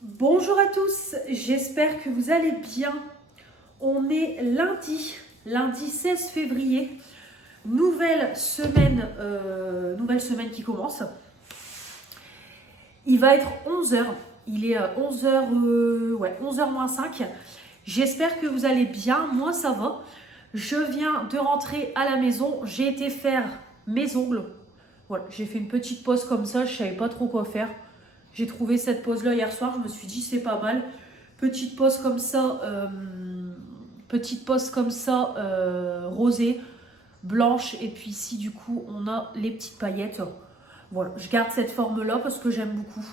Bonjour à tous, j'espère que vous allez bien. On est lundi 16 février, nouvelle semaine qui commence. Il va être 11 heures. Il est 11h, 11h moins 5. J'espère que vous allez bien, moi ça va. Je viens de rentrer à la maison, j'ai été faire mes ongles. Voilà, j'ai fait une petite pause comme ça, je savais pas trop quoi faire. J'ai trouvé cette pause là hier soir, je me suis dit c'est pas mal. Petite pause comme ça, rosée, blanche, et puis ici du coup on a les petites paillettes. Voilà, je garde cette forme là parce que j'aime beaucoup.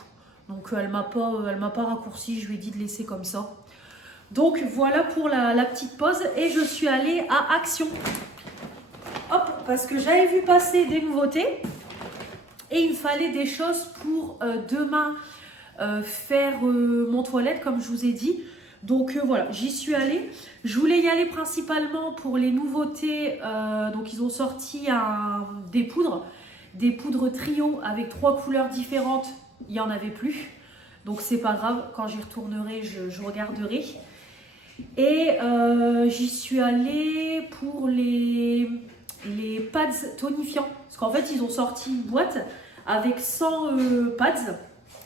Donc elle m'a pas raccourci, je lui ai dit de laisser comme ça. Donc voilà pour la petite pause et je suis allée à Action. Hop, parce que j'avais vu passer des nouveautés. Et il me fallait des choses pour demain faire mon toilette, comme je vous ai dit. Donc voilà, j'y suis allée. Je voulais y aller principalement pour les nouveautés. Donc ils ont sorti des poudres trio avec 3 couleurs différentes. Il n'y en avait plus. Donc c'est pas grave, quand j'y retournerai, je regarderai. Et j'y suis allée pour les pads tonifiants. Parce qu'en fait, ils ont sorti une boîte avec 100 pads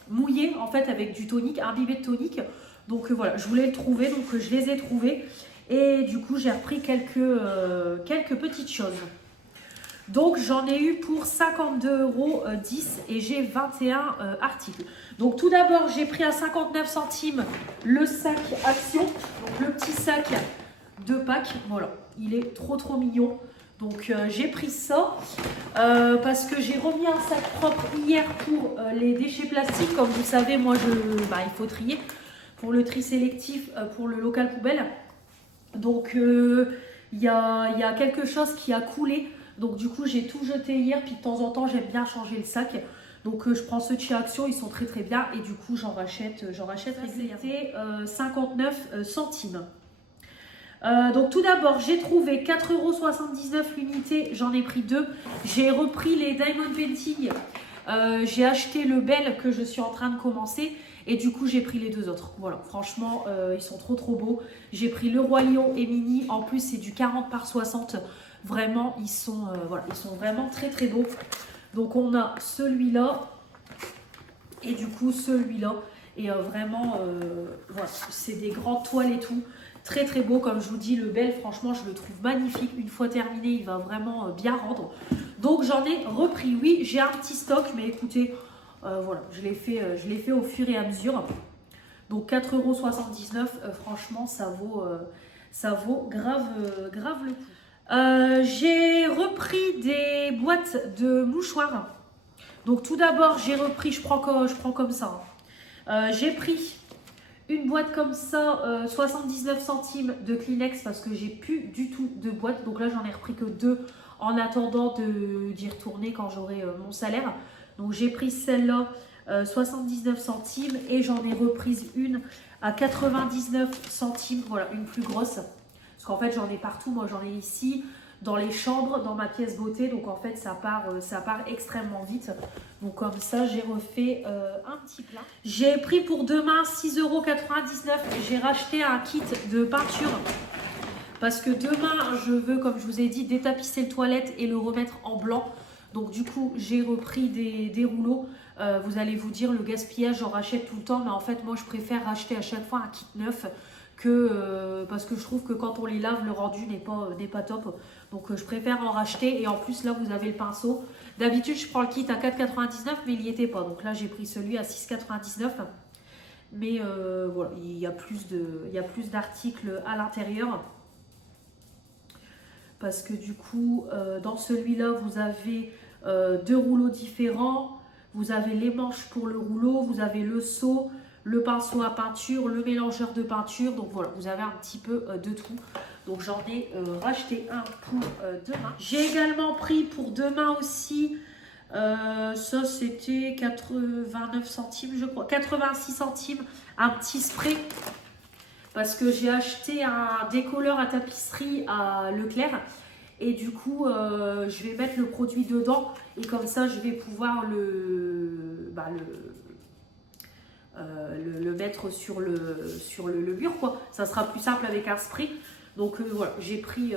mouillés, en fait, avec du tonique, imbibé de tonique. Donc voilà, je voulais le trouver, donc je les ai trouvés. Et du coup, j'ai repris quelques petites choses. Donc j'en ai eu pour 52,10 € et j'ai 21 articles. Donc tout d'abord, j'ai pris à 59 centimes le sac Action, donc le petit sac de Pâques. Voilà, il est trop mignon. Donc j'ai pris ça parce que j'ai remis un sac propre hier pour les déchets plastiques. Comme vous savez, moi il faut trier pour le tri sélectif pour le local poubelle. Donc il y a quelque chose qui a coulé. Donc du coup j'ai tout jeté hier, puis de temps en temps j'aime bien changer le sac. Donc je prends ceux de chez Action, ils sont très bien et du coup j'en rachète régulièrement. C'était 59 centimes. Donc tout d'abord j'ai trouvé 4,79 € l'unité, j'en ai pris 2. J'ai repris les Diamond Painting, j'ai acheté le Bell que je suis en train de commencer. Et du coup, j'ai pris les 2 autres. Voilà, franchement, ils sont trop beaux. J'ai pris le Roi Lion et Mini. En plus, c'est du 40 par 60. Vraiment, ils sont vraiment très beaux. Donc, on a celui-là et du coup, celui-là. Et vraiment, voilà, c'est des grandes toiles et tout. Très beau. Comme je vous dis, le Bell, franchement, je le trouve magnifique. Une fois terminé, il va vraiment bien rendre. Donc, j'en ai repris. Oui, j'ai un petit stock, mais écoutez... voilà, je l'ai fait au fur et à mesure. Donc 4,79 €, franchement, ça vaut grave le coup. J'ai repris des boîtes de mouchoirs. Donc tout d'abord, j'ai repris, je prends comme ça. J'ai pris une boîte comme ça, 79 centimes de Kleenex parce que j'ai plus du tout de boîte. Donc là, j'en ai repris que 2 en attendant d'y retourner quand j'aurai mon salaire. Donc j'ai pris celle-là 79 centimes et j'en ai reprise une à 99 centimes, voilà, une plus grosse. Parce qu'en fait j'en ai partout, moi j'en ai ici, dans les chambres, dans ma pièce beauté, donc en fait ça part extrêmement vite. Donc comme ça j'ai refait un petit plat. J'ai pris pour demain 6,99 €, j'ai racheté un kit de peinture. Parce que demain, je veux, comme je vous ai dit, détapisser le toilette et le remettre en blanc. Donc du coup, j'ai repris des rouleaux. Vous allez vous dire, le gaspillage, j'en rachète tout le temps. Mais en fait, moi, je préfère racheter à chaque fois un kit neuf. Parce que je trouve que quand on les lave, le rendu n'est pas top. Donc je préfère en racheter. Et en plus, là, vous avez le pinceau. D'habitude, je prends le kit à 4,99 €, mais il n'y était pas. Donc là, j'ai pris celui à 6,99 €. Mais voilà, il y a plus d'articles à l'intérieur. Parce que du coup, dans celui-là, vous avez 2 rouleaux différents. Vous avez les manches pour le rouleau, vous avez le seau, le pinceau à peinture, le mélangeur de peinture. Donc voilà, vous avez un petit peu de tout. Donc j'en ai racheté un pour demain. J'ai également pris pour demain aussi, ça c'était 89 centimes je crois, 86 centimes, un petit spray. Parce que j'ai acheté un décolleur à tapisserie à Leclerc. Et du coup, je vais mettre le produit dedans. Et comme ça, je vais pouvoir le mettre sur le mur, quoi. Ça sera plus simple avec un spray. Donc voilà, j'ai pris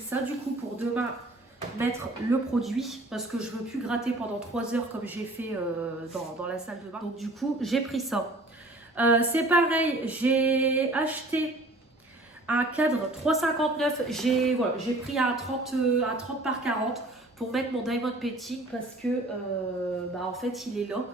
ça du coup pour demain mettre le produit parce que je veux plus gratter pendant 3 heures comme j'ai fait dans la salle de bain. Donc du coup, j'ai pris ça. C'est pareil, j'ai acheté un cadre 3,59. J'ai pris un 30 par 40 pour mettre mon diamond painting parce que en fait il est là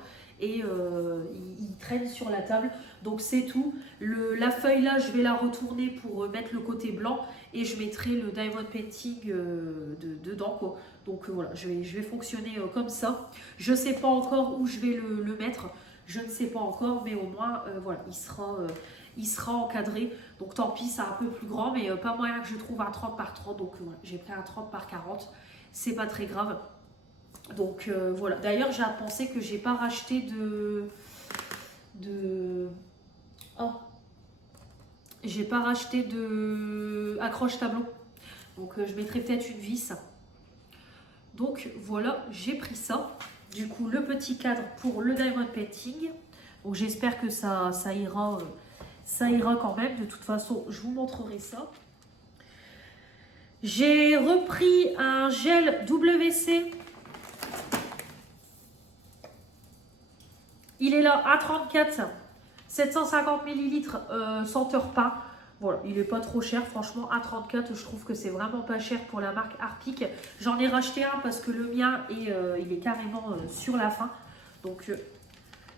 et il traîne sur la table, donc c'est tout. La feuille là, je vais la retourner pour mettre le côté blanc et je mettrai le diamond painting dedans, quoi. Donc voilà, je vais fonctionner comme ça. Je sais pas encore où je vais le mettre, je ne sais pas encore, mais au moins voilà, il sera encadré. Donc tant pis, c'est un peu plus grand, mais pas moyen que je trouve un 30 par 30. Donc voilà, j'ai pris un 30 par 40, c'est pas très grave. Donc voilà, d'ailleurs j'ai pensé que j'ai pas racheté j'ai pas racheté de accroche tableau, donc je mettrai peut-être une vis. Donc voilà, j'ai pris ça, du coup le petit cadre pour le diamond painting. Donc j'espère que ça ira quand même. De toute façon je vous montrerai ça. J'ai repris un gel WC. Il est là à 34, 750 ml, senteur pain. Voilà, il n'est pas trop cher, franchement, à 34, je trouve que c'est vraiment pas cher pour la marque Harpic. J'en ai racheté un parce que le mien, il est carrément sur la fin. Donc,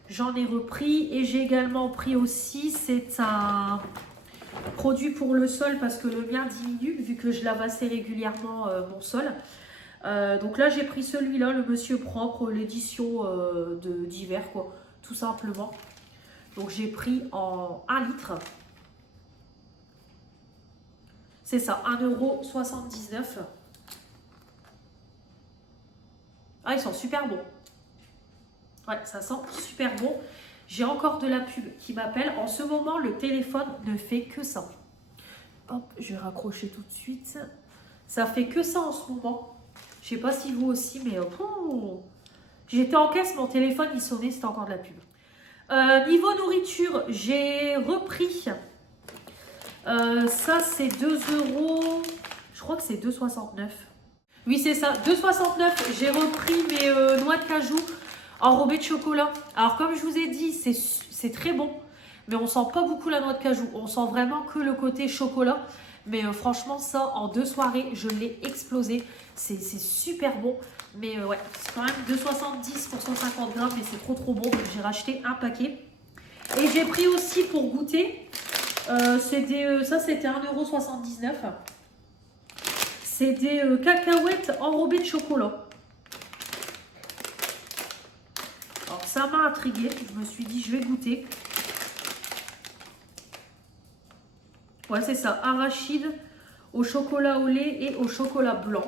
j'en ai repris. Et j'ai également pris aussi, c'est un produit pour le sol parce que le mien diminue vu que je lave assez régulièrement mon sol. Donc là, j'ai pris celui-là, le Monsieur Propre, l'édition d'hiver, quoi. Tout simplement. Donc j'ai pris en 1 litre. C'est ça, 1,79 €. Ah, ils sont super bons. Ouais, ça sent super bon. J'ai encore de la pub qui m'appelle. En ce moment, le téléphone ne fait que ça. Hop, je vais raccrocher tout de suite. Ça fait que ça en ce moment. Je sais pas si vous aussi, mais j'étais en caisse, mon téléphone il sonnait, c'était encore de la pub. Niveau nourriture, j'ai repris. Ça c'est 2 €. Je crois que c'est 2,69 €. Oui, c'est ça, 2,69 €. J'ai repris mes noix de cajou enrobées de chocolat. Alors comme je vous ai dit, c'est très bon, mais on sent pas beaucoup la noix de cajou. On sent vraiment que le côté chocolat. Mais franchement, ça, en 2 soirées, je l'ai explosé. C'est super bon. Mais ouais, c'est quand même 2,70 € pour 150 grammes, mais c'est trop bon. J'ai racheté un paquet. Et j'ai pris aussi pour goûter, ça c'était 1,79 €. C'est des cacahuètes enrobées de chocolat. Alors ça m'a intriguée. Je me suis dit, je vais goûter. Ouais, c'est ça, arachide au chocolat au lait et au chocolat blanc.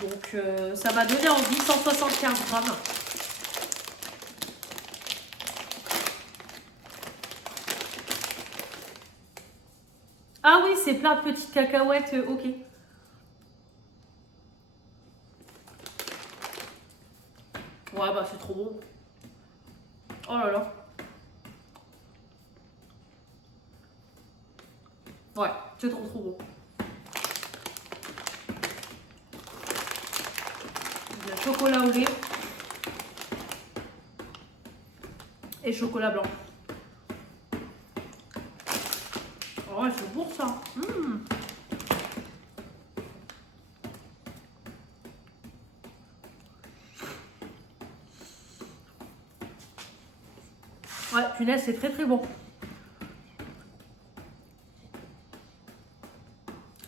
Donc, ça m'a donné envie, 175 grammes. Ah oui, c'est plein de petites cacahuètes, ok. Ouais, bah c'est trop bon. Oh là là. Ouais, c'est trop bon. Le chocolat au lait et chocolat blanc. Oh ouais, c'est bon ça. Ouais, punaise, c'est très bon.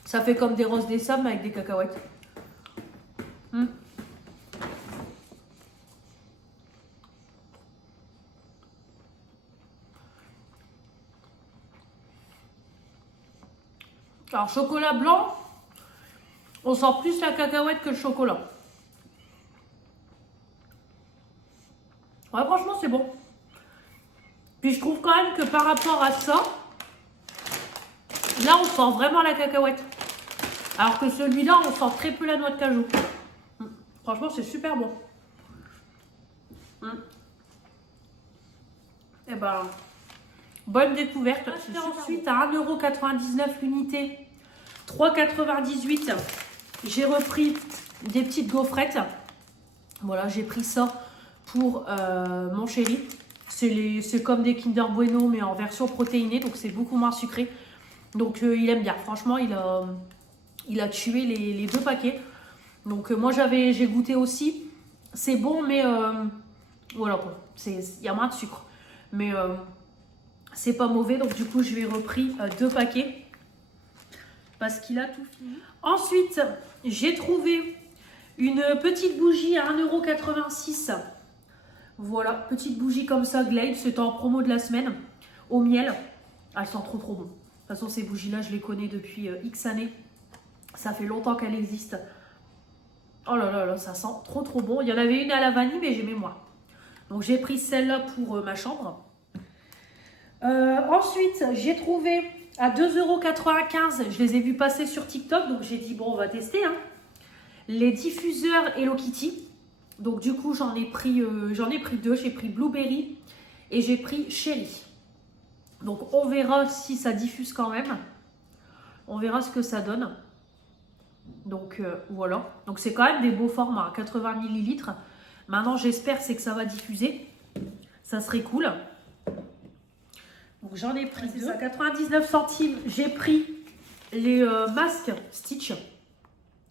Ça fait comme des roses des sables avec des cacahuètes. Alors, chocolat blanc, on sent plus la cacahuète que le chocolat. Ouais, franchement, c'est bon. Puis je trouve quand même que par rapport à ça, là, on sent vraiment la cacahuète. Alors que celui-là, on sent très peu la noix de cajou. Franchement, c'est super bon. Et ben, Bonne découverte. Acheté ensuite à 1,99 € l'unité, 3,98 €. J'ai repris des petites gaufrettes. Voilà, j'ai pris ça pour mon chéri. C'est comme des Kinder Bueno, mais en version protéinée, donc c'est beaucoup moins sucré. Donc il aime bien. Franchement, il a tué les 2 paquets. Donc moi, j'ai goûté aussi. C'est bon, mais voilà, bon, il y a moins de sucre. Mais c'est pas mauvais, donc du coup, je lui ai repris 2 paquets. Parce qu'il a tout fini. Ensuite, j'ai trouvé une petite bougie à 1,86 €. Voilà, petite bougie comme ça, Glade. C'était en promo de la semaine, au miel. Ah, elles sont trop bon. De toute façon, ces bougies-là, je les connais depuis X années. Ça fait longtemps qu'elles existent. Oh là là, là, ça sent trop bon. Il y en avait une à la vanille, mais j'aimais moins. Donc, j'ai pris celle-là pour ma chambre. Ensuite, j'ai trouvé à 2,95 €. Je les ai vus passer sur TikTok, donc j'ai dit, bon, on va tester. Hein. Les diffuseurs Hello Kitty. Donc, du coup, j'en ai pris 2. J'ai pris Blueberry et j'ai pris Cherry. Donc, on verra si ça diffuse quand même. On verra ce que ça donne. Donc, voilà. Donc, c'est quand même des beaux formats, 80 ml. Maintenant, j'espère que ça va diffuser. Ça serait cool. Donc, j'en ai pris 2. À 99 centimes, j'ai pris les masques Stitch.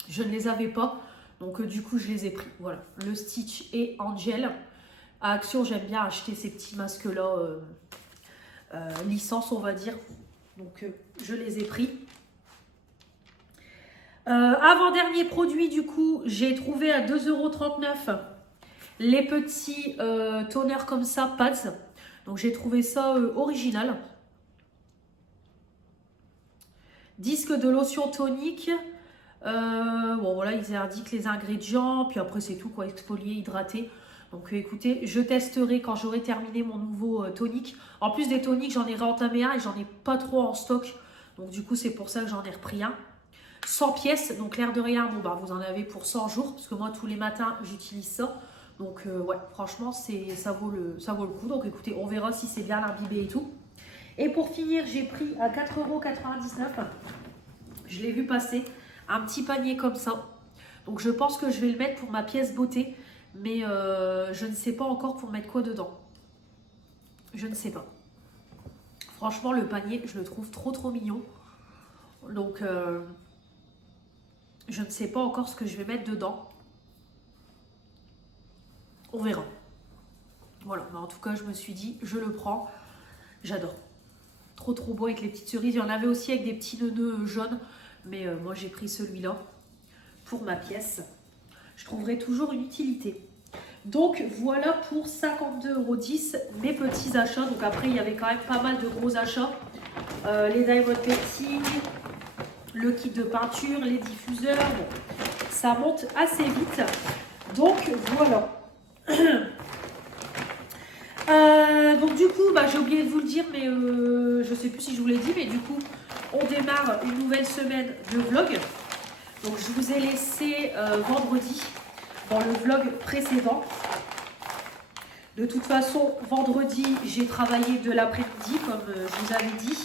Je ne les avais pas. Donc, du coup, je les ai pris. Voilà. Le Stitch et Angel. À Action, j'aime bien acheter ces petits masques-là. Licence, on va dire. Donc, je les ai pris. Avant-dernier produit, du coup, j'ai trouvé à 2,39 € les petits toners comme ça, pads. Donc, j'ai trouvé ça original. Disque de lotion tonique. Bon, voilà, ils indiquent les ingrédients. Puis après, c'est tout, quoi. Exfolier, hydrater. Donc, écoutez, je testerai quand j'aurai terminé mon nouveau tonique. En plus des toniques, j'en ai réentamé un et j'en ai pas trop en stock. Donc, du coup, c'est pour ça que j'en ai repris un. 100 pièces, donc l'air de rien, bon, bah, vous en avez pour 100 jours. Parce que moi, tous les matins, j'utilise ça. Donc, ouais, franchement, ça vaut le coup. Donc, écoutez, on verra si c'est bien imbibé et tout. Et pour finir, j'ai pris à 4,99 €. Je l'ai vu passer. Un petit panier comme ça. Donc, je pense que je vais le mettre pour ma pièce beauté. Mais je ne sais pas encore pour mettre quoi dedans. Je ne sais pas. Franchement, le panier, je le trouve trop mignon. Donc, je ne sais pas encore ce que je vais mettre dedans. On verra. Voilà, mais en tout cas, je me suis dit, je le prends. J'adore. Trop beau avec les petites cerises. Il y en avait aussi avec des petits nœuds jaunes. Mais moi, j'ai pris celui-là pour ma pièce. Je trouverai toujours une utilité. Donc voilà pour 52,10 € mes petits achats. Donc après il y avait quand même pas mal de gros achats. Les diamond painting, le kit de peinture, les diffuseurs. Bon, ça monte assez vite. Donc voilà. Donc du coup, j'ai oublié de vous le dire, mais je sais plus si je vous l'ai dit, mais du coup, on démarre une nouvelle semaine de vlog. Donc je vous ai laissé vendredi dans le vlog précédent. De toute façon, vendredi, j'ai travaillé de l'après-midi, comme je vous avais dit.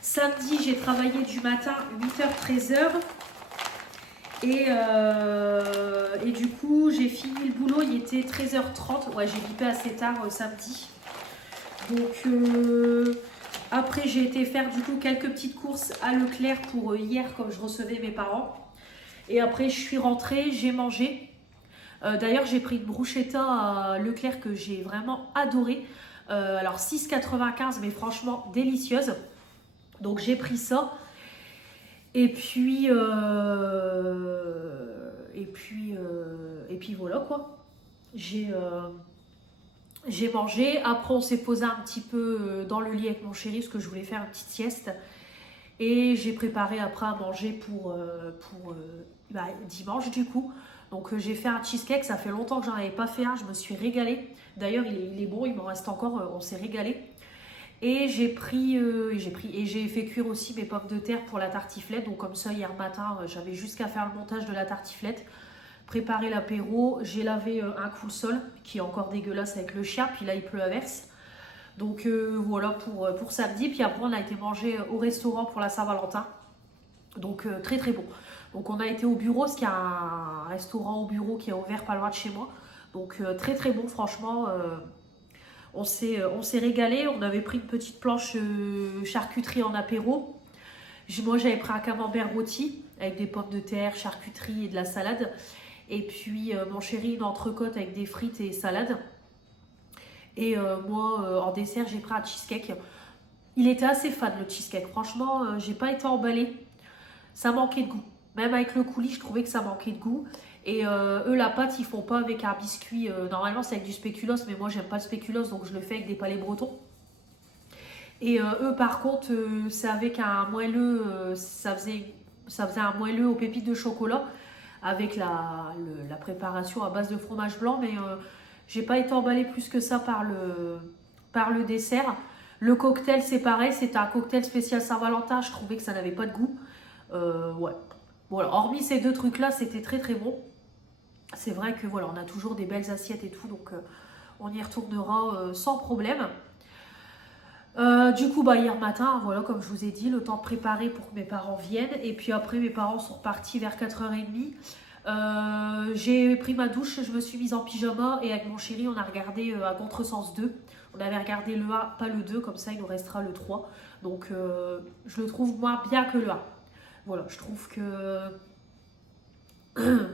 Samedi, j'ai travaillé du matin 8h-13h. Et du coup, j'ai fini le boulot, il était 13h30. Ouais, j'ai bipé assez tard samedi. Donc, après, j'ai été faire du coup quelques petites courses à Leclerc pour hier, comme je recevais mes parents. Et après, je suis rentrée, j'ai mangé. D'ailleurs, j'ai pris une bruschetta à Leclerc que j'ai vraiment adoré. Alors, 6,95 €, mais franchement délicieuse. Donc, j'ai pris ça. Et puis voilà quoi. J'ai mangé. Après, on s'est posé un petit peu dans le lit avec mon chéri parce que je voulais faire une petite sieste. Et j'ai préparé après à manger pour dimanche du coup. Donc j'ai fait un cheesecake, ça fait longtemps que j'en avais pas fait un, je me suis régalée. D'ailleurs il est bon, il m'en reste encore, on s'est régalé. Et j'ai fait cuire aussi mes pommes de terre pour la tartiflette. Donc comme ça hier matin, j'avais juste qu'à faire le montage de la tartiflette, préparer l'apéro. J'ai lavé un coup le sol qui est encore dégueulasse avec le chien, puis là il pleut à verse. Donc voilà pour samedi. Puis après, on a été manger au restaurant pour la Saint-Valentin. Donc très très bon. Donc on a été au bureau, parce qu'il y a un restaurant au bureau qui est ouvert pas loin de chez moi. Donc très très bon, franchement. On s'est régalé. On avait pris une petite planche charcuterie en apéro. Moi j'avais pris un camembert rôti avec des pommes de terre, charcuterie et de la salade. Et puis mon chéri une entrecôte avec des frites et salade. Et moi en dessert j'ai pris un cheesecake. Il était assez fade le cheesecake. Franchement j'ai pas été emballée. Ça manquait de goût. Même avec le coulis, je trouvais que ça manquait de goût. Et eux, la pâte, ils font pas avec un biscuit. Normalement, c'est avec du spéculoos, mais moi, j'aime pas le spéculoos, donc je le fais avec des palais bretons. Et eux, par contre, c'est avec un moelleux. Ça faisait un moelleux aux pépites de chocolat, avec la préparation à base de fromage blanc. Mais j'ai pas été emballée plus que ça par le dessert. Le cocktail, c'est pareil. C'était un cocktail spécial Saint-Valentin. Je trouvais que ça n'avait pas de goût. Ouais. Voilà, hormis ces deux trucs là, c'était très très bon. C'est vrai que voilà, on a toujours des belles assiettes et tout, donc on y retournera sans problème. Du coup, hier matin, voilà, comme je vous ai dit, le temps de préparer pour que mes parents viennent. Et puis après, mes parents sont repartis vers 4h30. J'ai pris ma douche, je me suis mise en pyjama et avec mon chéri, on a regardé à Contresens 2. On avait regardé le 1, pas le 2, comme ça il nous restera le 3. Donc je le trouve moins bien que le 1. Voilà, je trouve que...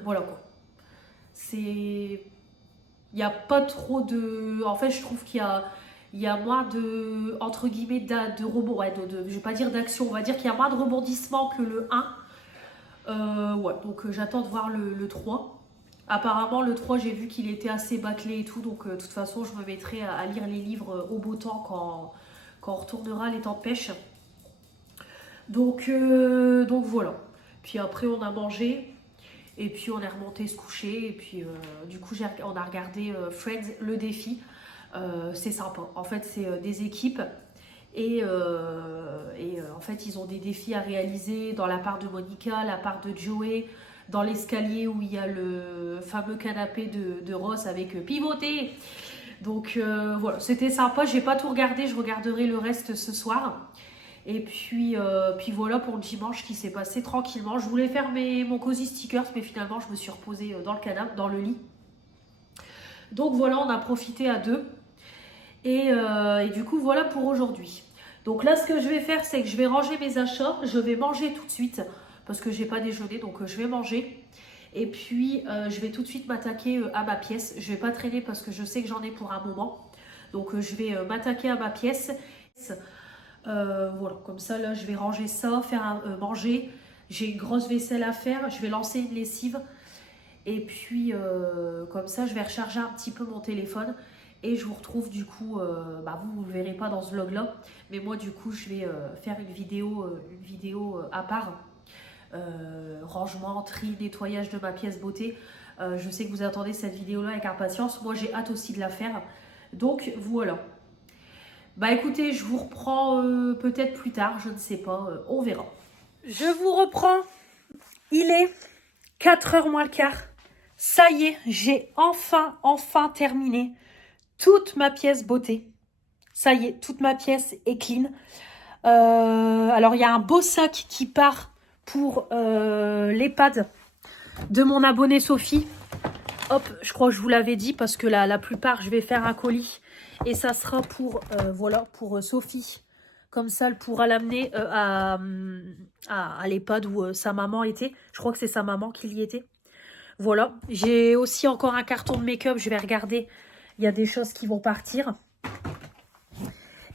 voilà quoi. C'est... Il n'y a pas trop de... En fait, je trouve il y a moins de... Entre guillemets, de rebond. Ouais, je vais pas dire d'action. On va dire qu'il y a moins de rebondissement que le 1. Ouais, donc j'attends de voir le 3. Apparemment, le 3, j'ai vu qu'il était assez bâclé et tout. Donc, de toute façon, je me mettrai à lire les livres au beau temps quand on retournera les temps de pêche. Donc voilà. Puis après, on a mangé. Et puis, on est remonté se coucher. Et puis, du coup, on a regardé Friends, le défi. C'est sympa. En fait, c'est des équipes. Et en fait, ils ont des défis à réaliser dans la part de Monica, la part de Joey, dans l'escalier où il y a le fameux canapé de Ross avec pivoté. Donc voilà, c'était sympa. J'ai pas tout regardé, je regarderai le reste ce soir. Et puis voilà pour le dimanche qui s'est passé tranquillement. Je voulais faire mon cozy stickers, mais finalement je me suis reposée dans le canapé, dans le lit. Donc voilà, on a profité à deux. Et du coup, voilà pour aujourd'hui. Donc là, ce que je vais faire, c'est que je vais ranger mes achats. Je vais manger tout de suite parce que j'ai pas déjeuné, donc je vais manger. Et puis, je vais tout de suite m'attaquer à ma pièce. Je vais pas traîner parce que je sais que j'en ai pour un moment. Donc, je vais m'attaquer à ma pièce. Voilà, comme ça, là, je vais ranger ça, faire manger. J'ai une grosse vaisselle à faire. Je vais lancer une lessive. Et puis, comme ça, je vais recharger un petit peu mon téléphone. Et je vous retrouve du coup, vous ne le verrez pas dans ce vlog là, mais moi du coup je vais faire une vidéo à part, rangement, tri, nettoyage de ma pièce beauté. Je sais que vous attendez cette vidéo là avec impatience, moi j'ai hâte aussi de la faire, donc voilà. Écoutez, je vous reprends peut-être plus tard, je ne sais pas, on verra. Je vous reprends, il est 4h moins le quart, ça y est, j'ai enfin terminé toute ma pièce beauté. Ça y est, toute ma pièce est clean. Alors, il y a un beau sac qui part pour l'EHPAD de mon abonnée Sophie. Hop, je crois que je vous l'avais dit parce que la plupart, je vais faire un colis. Et ça sera pour Sophie. Comme ça, elle pourra l'amener à l'EHPAD où sa maman était. Je crois que c'est sa maman qui y était. Voilà. J'ai aussi encore un carton de make-up. Je vais regarder. Il y a des choses qui vont partir.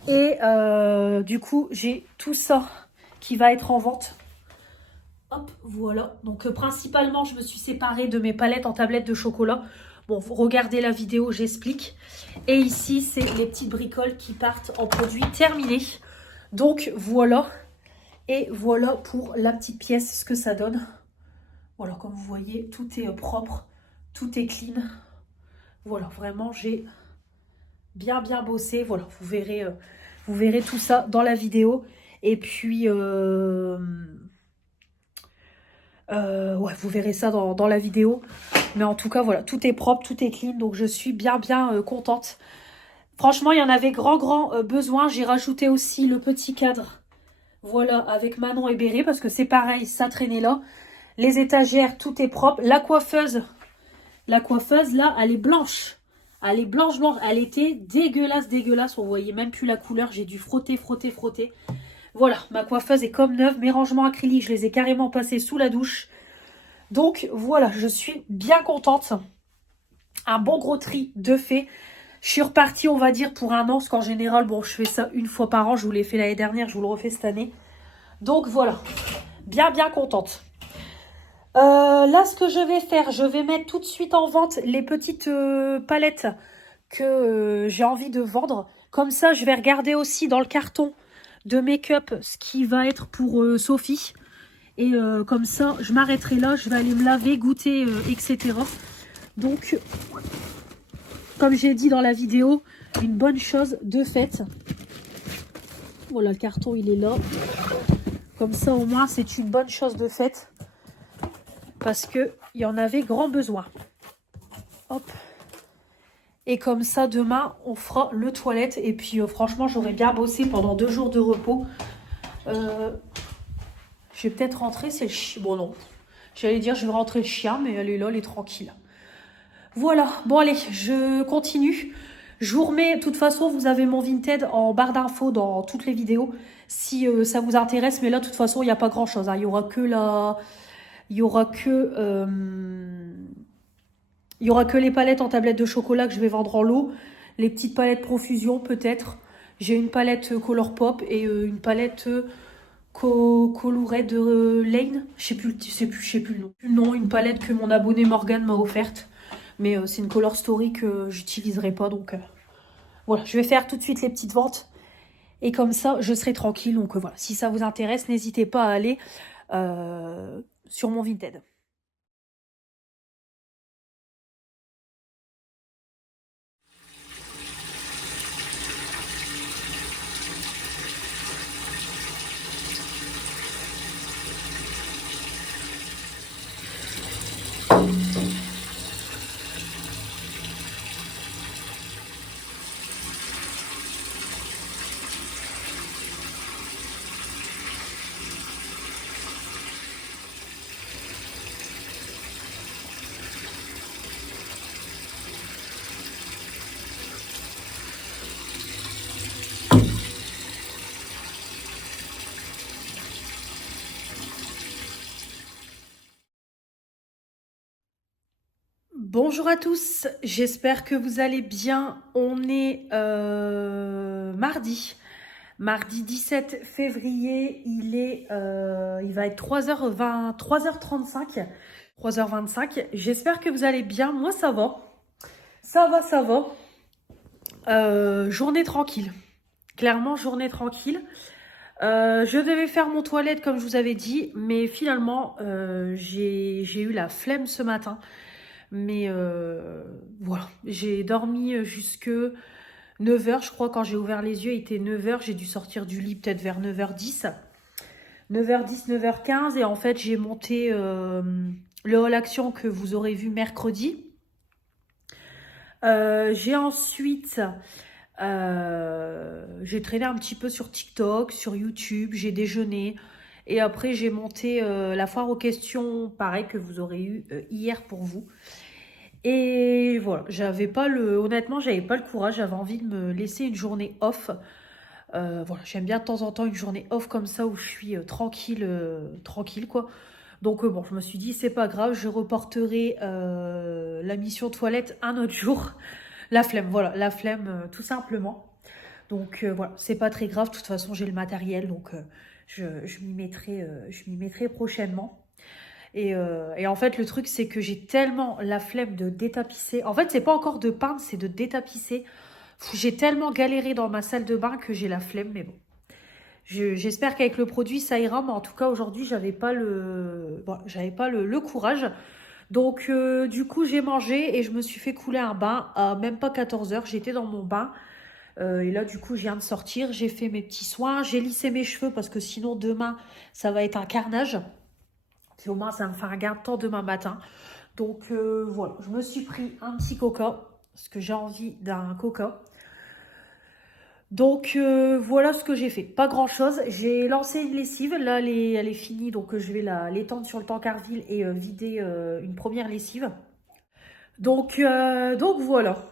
Et du coup, j'ai tout ça qui va être en vente. Hop, voilà. Donc, principalement, je me suis séparée de mes palettes en tablettes de chocolat. Bon, vous regardez la vidéo, j'explique. Et ici, c'est les petites bricoles qui partent en produits terminés. Donc, voilà. Et voilà pour la petite pièce, ce que ça donne. Voilà, comme vous voyez, tout est propre. Tout est clean. Voilà, vraiment, j'ai bien bossé. Voilà, vous verrez tout ça dans la vidéo. Et puis, ouais, vous verrez ça dans la vidéo. Mais en tout cas, voilà, tout est propre, tout est clean. Donc, je suis bien contente. Franchement, il y en avait grand besoin. J'ai rajouté aussi le petit cadre. Voilà, avec Manon et Béré, parce que c'est pareil, ça traînait là. Les étagères, tout est propre. La coiffeuse, là, elle est blanche. Elle est blanche. Elle était dégueulasse. On voyait même plus la couleur. J'ai dû frotter. Voilà, ma coiffeuse est comme neuve. Mes rangements acryliques, je les ai carrément passés sous la douche. Donc, voilà, je suis bien contente. Un bon gros tri de fait. Je suis repartie, on va dire, pour un an. Parce qu'en général, bon, je fais ça une fois par an. Je vous l'ai fait l'année dernière, je vous le refais cette année. Donc, voilà. Bien contente. Là, ce que je vais faire, je vais mettre tout de suite en vente les petites palettes que j'ai envie de vendre. Comme ça, je vais regarder aussi dans le carton de make-up ce qui va être pour Sophie. Et comme ça, je m'arrêterai là, je vais aller me laver, goûter, etc. Donc, comme j'ai dit dans la vidéo, une bonne chose de faite. Voilà, le carton, il est là. Comme ça, au moins, c'est une bonne chose de faite. Parce qu'il y en avait grand besoin. Hop. Et comme ça, demain, on fera le toilette. Et puis, franchement, j'aurais bien bossé pendant 2 jours de repos. Je vais peut-être rentrer, c'est le chien. Bon, non. J'allais dire, je vais rentrer le chien, mais elle est là, elle est tranquille. Voilà. Bon, allez, je continue. Je vous remets, de toute façon, vous avez mon Vinted en barre d'infos dans toutes les vidéos. Si ça vous intéresse. Mais là, de toute façon, il n'y a pas grand-chose. Hein. Il y aura que la... Il y aura que... Il y aura que les palettes en tablette de chocolat que je vais vendre en lot. Les petites palettes Profusion, peut-être. J'ai une palette Color Pop et une palette Colored Lane. Je sais plus le nom. Non, une palette que mon abonné Morgane m'a offerte. Mais c'est une Color Story que j'utiliserai pas. Donc voilà, je vais faire tout de suite les petites ventes. Et comme ça, je serai tranquille. Donc voilà, si ça vous intéresse, n'hésitez pas à aller sur mon Vinted. Bonjour à tous, j'espère que vous allez bien. On est mardi 17 février, il va être 3h20, 3h35, 3h25. J'espère que vous allez bien, moi ça va, ça va. Journée tranquille, clairement journée tranquille. Je devais faire mon toilette comme je vous avais dit, mais finalement j'ai eu la flemme ce matin. Mais voilà, j'ai dormi jusque 9h, je crois, quand j'ai ouvert les yeux, il était 9h, j'ai dû sortir du lit peut-être vers 9h10. 9h10, 9h15, et en fait, j'ai monté le haul action que vous aurez vu mercredi. J'ai ensuite, j'ai traîné un petit peu sur TikTok, sur YouTube, j'ai déjeuné. Et après, j'ai monté la foire aux questions, pareil, que vous aurez eu hier pour vous. Et voilà, honnêtement, j'avais pas le courage, j'avais envie de me laisser une journée off. Voilà, j'aime bien de temps en temps une journée off comme ça où je suis tranquille quoi. Donc bon, je me suis dit, c'est pas grave, je reporterai la mission toilette un autre jour. La flemme, voilà, la flemme tout simplement. Donc voilà, c'est pas très grave, de toute façon j'ai le matériel, donc je m'y mettrai prochainement. Et en fait, le truc, c'est que j'ai tellement la flemme de détapisser. En fait, c'est pas encore de peindre, c'est de détapisser. J'ai tellement galéré dans ma salle de bain que j'ai la flemme, mais bon. J'espère qu'avec le produit, ça ira. Mais en tout cas, aujourd'hui, j'avais pas le courage. Donc, du coup, j'ai mangé et je me suis fait couler un bain à même pas 14h. J'étais dans mon bain. Et là, du coup, je viens de sortir. J'ai fait mes petits soins. J'ai lissé mes cheveux parce que sinon, demain, ça va être un carnage. Puis au moins, ça va me faire un gain de temps demain matin. Donc voilà, je me suis pris un petit coca, parce que j'ai envie d'un coca. Donc voilà ce que j'ai fait. Pas grand chose. J'ai lancé une lessive. Là elle est finie. Donc je vais l'étendre sur le tankerville et vider une première lessive. Donc voilà.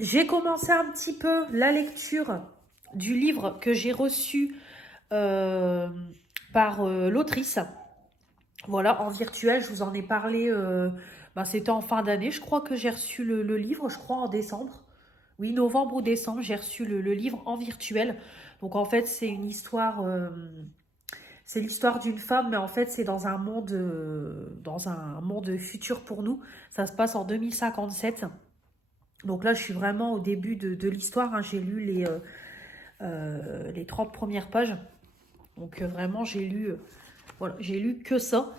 J'ai commencé un petit peu la lecture du livre que j'ai reçu euh, par l'autrice. Voilà, en virtuel, je vous en ai parlé, c'était en fin d'année, je crois que j'ai reçu le livre, je crois en décembre. Oui, novembre ou décembre, j'ai reçu le livre en virtuel. Donc en fait, c'est l'histoire d'une femme, mais en fait, c'est dans un monde futur pour nous. Ça se passe en 2057. Donc là, je suis vraiment au début de l'histoire, hein. J'ai lu les 30 premières pages. Donc vraiment, voilà, j'ai lu que ça.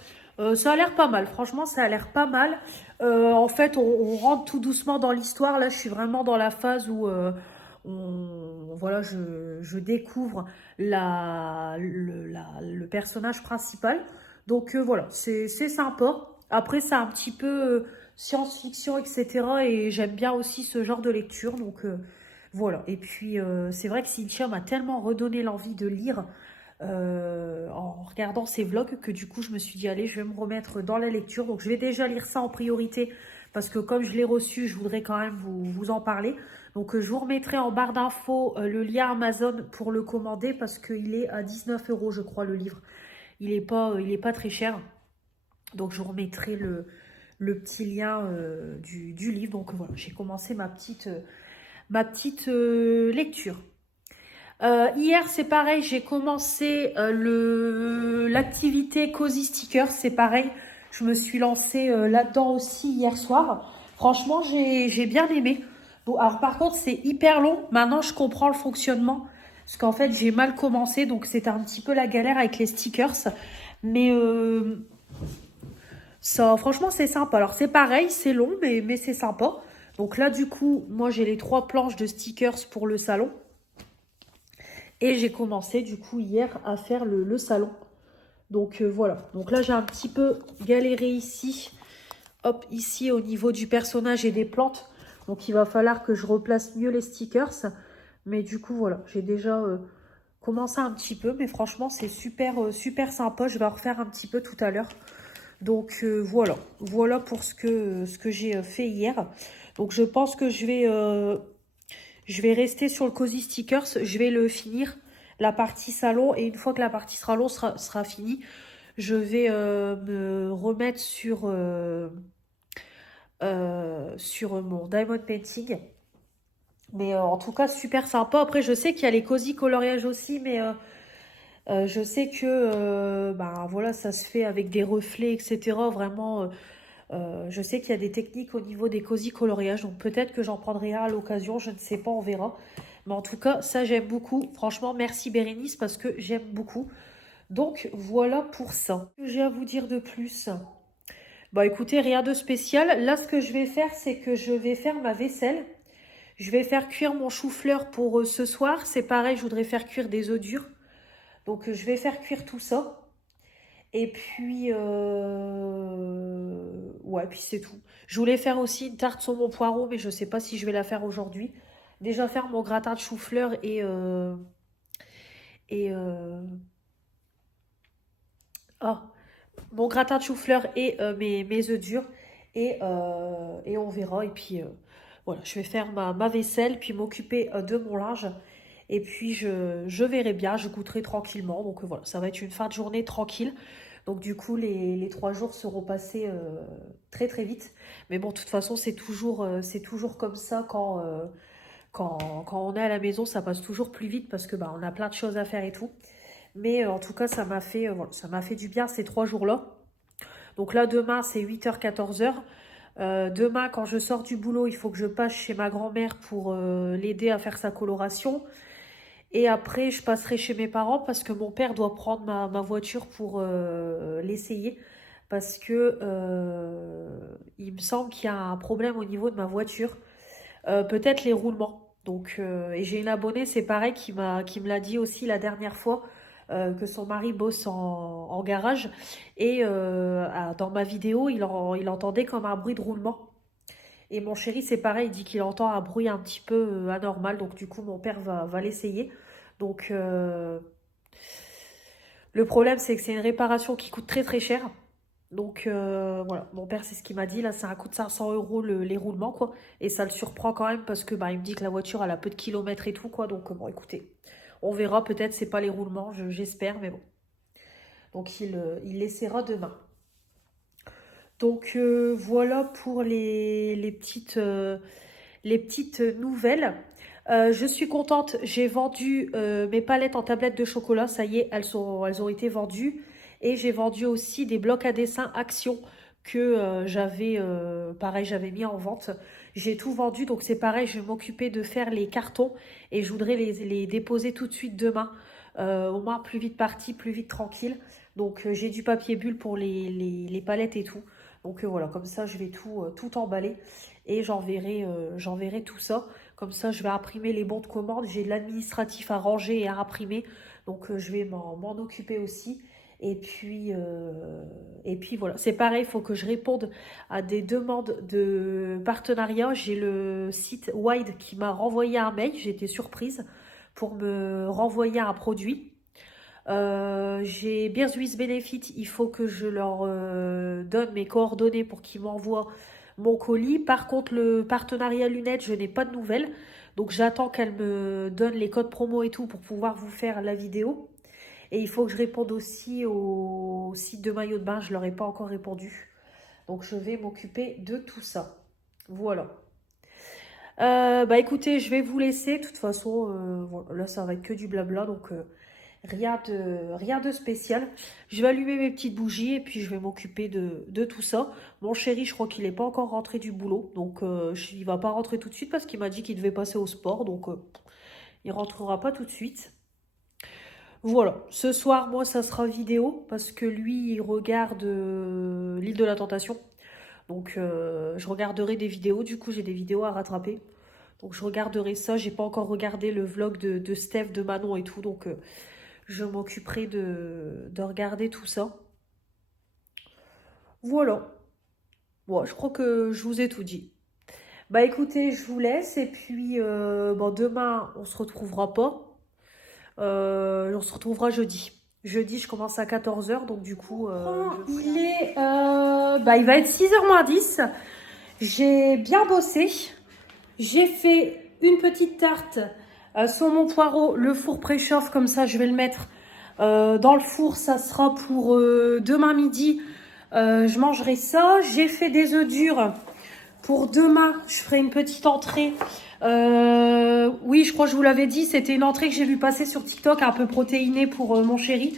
Ça a l'air pas mal, franchement, ça a l'air pas mal. En fait, on rentre tout doucement dans l'histoire. Là, je suis vraiment dans la phase où voilà, je découvre le personnage principal. Donc voilà, c'est sympa. Après, c'est un petit peu science-fiction, etc. Et j'aime bien aussi ce genre de lecture. Donc voilà. Et puis, c'est vrai que Cynthia m'a tellement redonné l'envie de lire en regardant ces vlogs que du coup je me suis dit allez, je vais me remettre dans la lecture. Donc je vais déjà lire ça en priorité parce que comme je l'ai reçu, je voudrais quand même vous en parler. Donc je vous remettrai en barre d'infos le lien Amazon pour le commander parce qu'il est à 19 € je crois le livre. Il est pas très cher. Donc je vous remettrai le petit lien du livre. Donc voilà, j'ai commencé ma petite lecture. Hier, c'est pareil, j'ai commencé l'activité Cozy Stickers, c'est pareil. Je me suis lancée là-dedans aussi hier soir. Franchement, j'ai bien aimé. Bon, alors par contre, c'est hyper long. Maintenant, je comprends le fonctionnement. Parce qu'en fait, j'ai mal commencé, donc c'était un petit peu la galère avec les stickers. Mais ça, franchement, c'est sympa. Alors, c'est pareil, c'est long, mais c'est sympa. Donc là, du coup, moi, j'ai les 3 planches de stickers pour le salon. Et j'ai commencé du coup hier à faire le salon. Donc voilà. Donc là j'ai un petit peu galéré ici. Hop, ici au niveau du personnage et des plantes. Donc il va falloir que je replace mieux les stickers. Mais du coup voilà, j'ai déjà commencé un petit peu. Mais franchement c'est super sympa. Je vais en refaire un petit peu tout à l'heure. Donc voilà. Voilà pour ce que j'ai fait hier. Donc je pense que je vais rester sur le Cozy Stickers. Je vais le finir, la partie salon. Et une fois que la partie salon sera finie, je vais me remettre sur mon Diamond Painting. Mais en tout cas, super sympa. Après, je sais qu'il y a les Cozy coloriages aussi. Mais je sais que voilà, ça se fait avec des reflets, etc. Vraiment, je sais qu'il y a des techniques au niveau des Cozy coloriages. Donc peut-être que j'en prendrai un à l'occasion. Je ne sais pas, on verra. Mais en tout cas, ça j'aime beaucoup. Franchement, merci Bérénice parce que j'aime beaucoup. Donc voilà pour ça. Que j'ai à vous dire de plus? Bah écoutez, rien de spécial. Là, ce que je vais faire, c'est que je vais faire ma vaisselle. Je vais faire cuire mon chou-fleur pour ce soir. C'est pareil, je voudrais faire cuire des œufs durs. Donc je vais faire cuire tout ça. Et puis, ouais, puis c'est tout. Je voulais faire aussi une tarte saumon poireau, mais je ne sais pas si je vais la faire aujourd'hui. Déjà faire mon gratin de chou-fleur et ah, mon gratin de chou-fleur et mes œufs durs. Et on verra. Et puis, voilà, je vais faire ma vaisselle, puis m'occuper de mon linge. Et puis, je verrai bien, je goûterai tranquillement. Donc, voilà, ça va être une fin de journée tranquille. Donc, du coup, les 3 jours seront passés très vite. Mais bon, de toute façon, c'est toujours comme ça quand on est à la maison, ça passe toujours plus vite parce que on a plein de choses à faire et tout. Mais en tout cas, voilà, ça m'a fait du bien ces 3 jours-là. Donc là, demain, c'est 8h, 14h. Demain, quand je sors du boulot, il faut que je passe chez ma grand-mère pour l'aider à faire sa coloration. Et après, je passerai chez mes parents parce que mon père doit prendre ma voiture pour l'essayer. Parce que il me semble qu'il y a un problème au niveau de ma voiture. Peut-être les roulements. Donc, et j'ai une abonnée, c'est pareil, qui me l'a dit aussi la dernière fois, que son mari bosse en garage. Et dans ma vidéo, il entendait comme un bruit de roulement. Et mon chéri, c'est pareil, il dit qu'il entend un bruit un petit peu anormal. Donc du coup, mon père va l'essayer. Donc le problème, c'est que c'est une réparation qui coûte très très cher. Donc voilà, mon père, c'est ce qu'il m'a dit. Là, c'est un coût de 500 euros les roulements, quoi. Et ça le surprend quand même parce que bah, il me dit que la voiture, elle a peu de kilomètres et tout, quoi. Donc bon, écoutez, on verra. Peut-être c'est pas les roulements, j'espère, mais bon. Donc il l'essaiera demain. Donc voilà pour les petites nouvelles. Je suis contente, j'ai vendu mes palettes en tablettes de chocolat, ça y est, elles ont été vendues. Et j'ai vendu aussi des blocs à dessin Action que pareil, j'avais mis en vente. J'ai tout vendu, donc c'est pareil, je vais m'occuper de faire les cartons et je voudrais les déposer tout de suite demain. Au moins plus vite parti, plus vite tranquille. Donc j'ai du papier bulle pour les palettes et tout. Donc voilà, comme ça je vais tout emballer et j'enverrai tout ça. Comme ça je vais imprimer les bons de commande. J'ai de l'administratif à ranger et à imprimer. Donc je vais m'en occuper aussi. Et puis voilà, c'est pareil, il faut que je réponde à des demandes de partenariat. J'ai le site Wide qui m'a renvoyé un mail, j'ai été surprise pour me renvoyer un produit. J'ai Beer Swiss Benefit, il faut que je leur donne mes coordonnées pour qu'ils m'envoient mon colis. Par contre, le partenariat lunettes, je n'ai pas de nouvelles. Donc j'attends qu'elle me donne les codes promo et tout pour pouvoir vous faire la vidéo. Et il faut que je réponde aussi au site de maillot de bain, je ne leur ai pas encore répondu. Donc je vais m'occuper de tout ça. Voilà. Bah écoutez, je vais vous laisser. De toute façon, voilà, là ça va être que du blabla, donc rien de spécial. Je vais allumer mes petites bougies et puis je vais m'occuper de tout ça. Mon chéri, je crois qu'il n'est pas encore rentré du boulot, donc il ne va pas rentrer tout de suite parce qu'il m'a dit qu'il devait passer au sport, donc il ne rentrera pas tout de suite. Voilà, ce soir, moi, ça sera vidéo parce que lui, il regarde l'île de la Tentation. Donc, je regarderai des vidéos. Du coup, j'ai des vidéos à rattraper. Donc, je regarderai ça. J'ai pas encore regardé le vlog de Steph, de Manon et tout. Donc, je m'occuperai de regarder tout ça. Voilà. Bon, je crois que je vous ai tout dit. Bah, écoutez, je vous laisse. Et puis, bon, demain, on se retrouvera pas. On se retrouvera jeudi. Jeudi, je commence à 14 h, donc du coup... il va être 6 h moins 10. J'ai bien bossé. J'ai fait une petite tarte sur mon poireau. Le four préchauffe, comme ça, je vais le mettre dans le four. Ça sera pour demain midi. Je mangerai ça. J'ai fait des œufs durs. Pour demain, je ferai une petite entrée. Oui, je crois que je vous l'avais dit, c'était une entrée que j'ai vu passer sur TikTok, un peu protéinée pour mon chéri.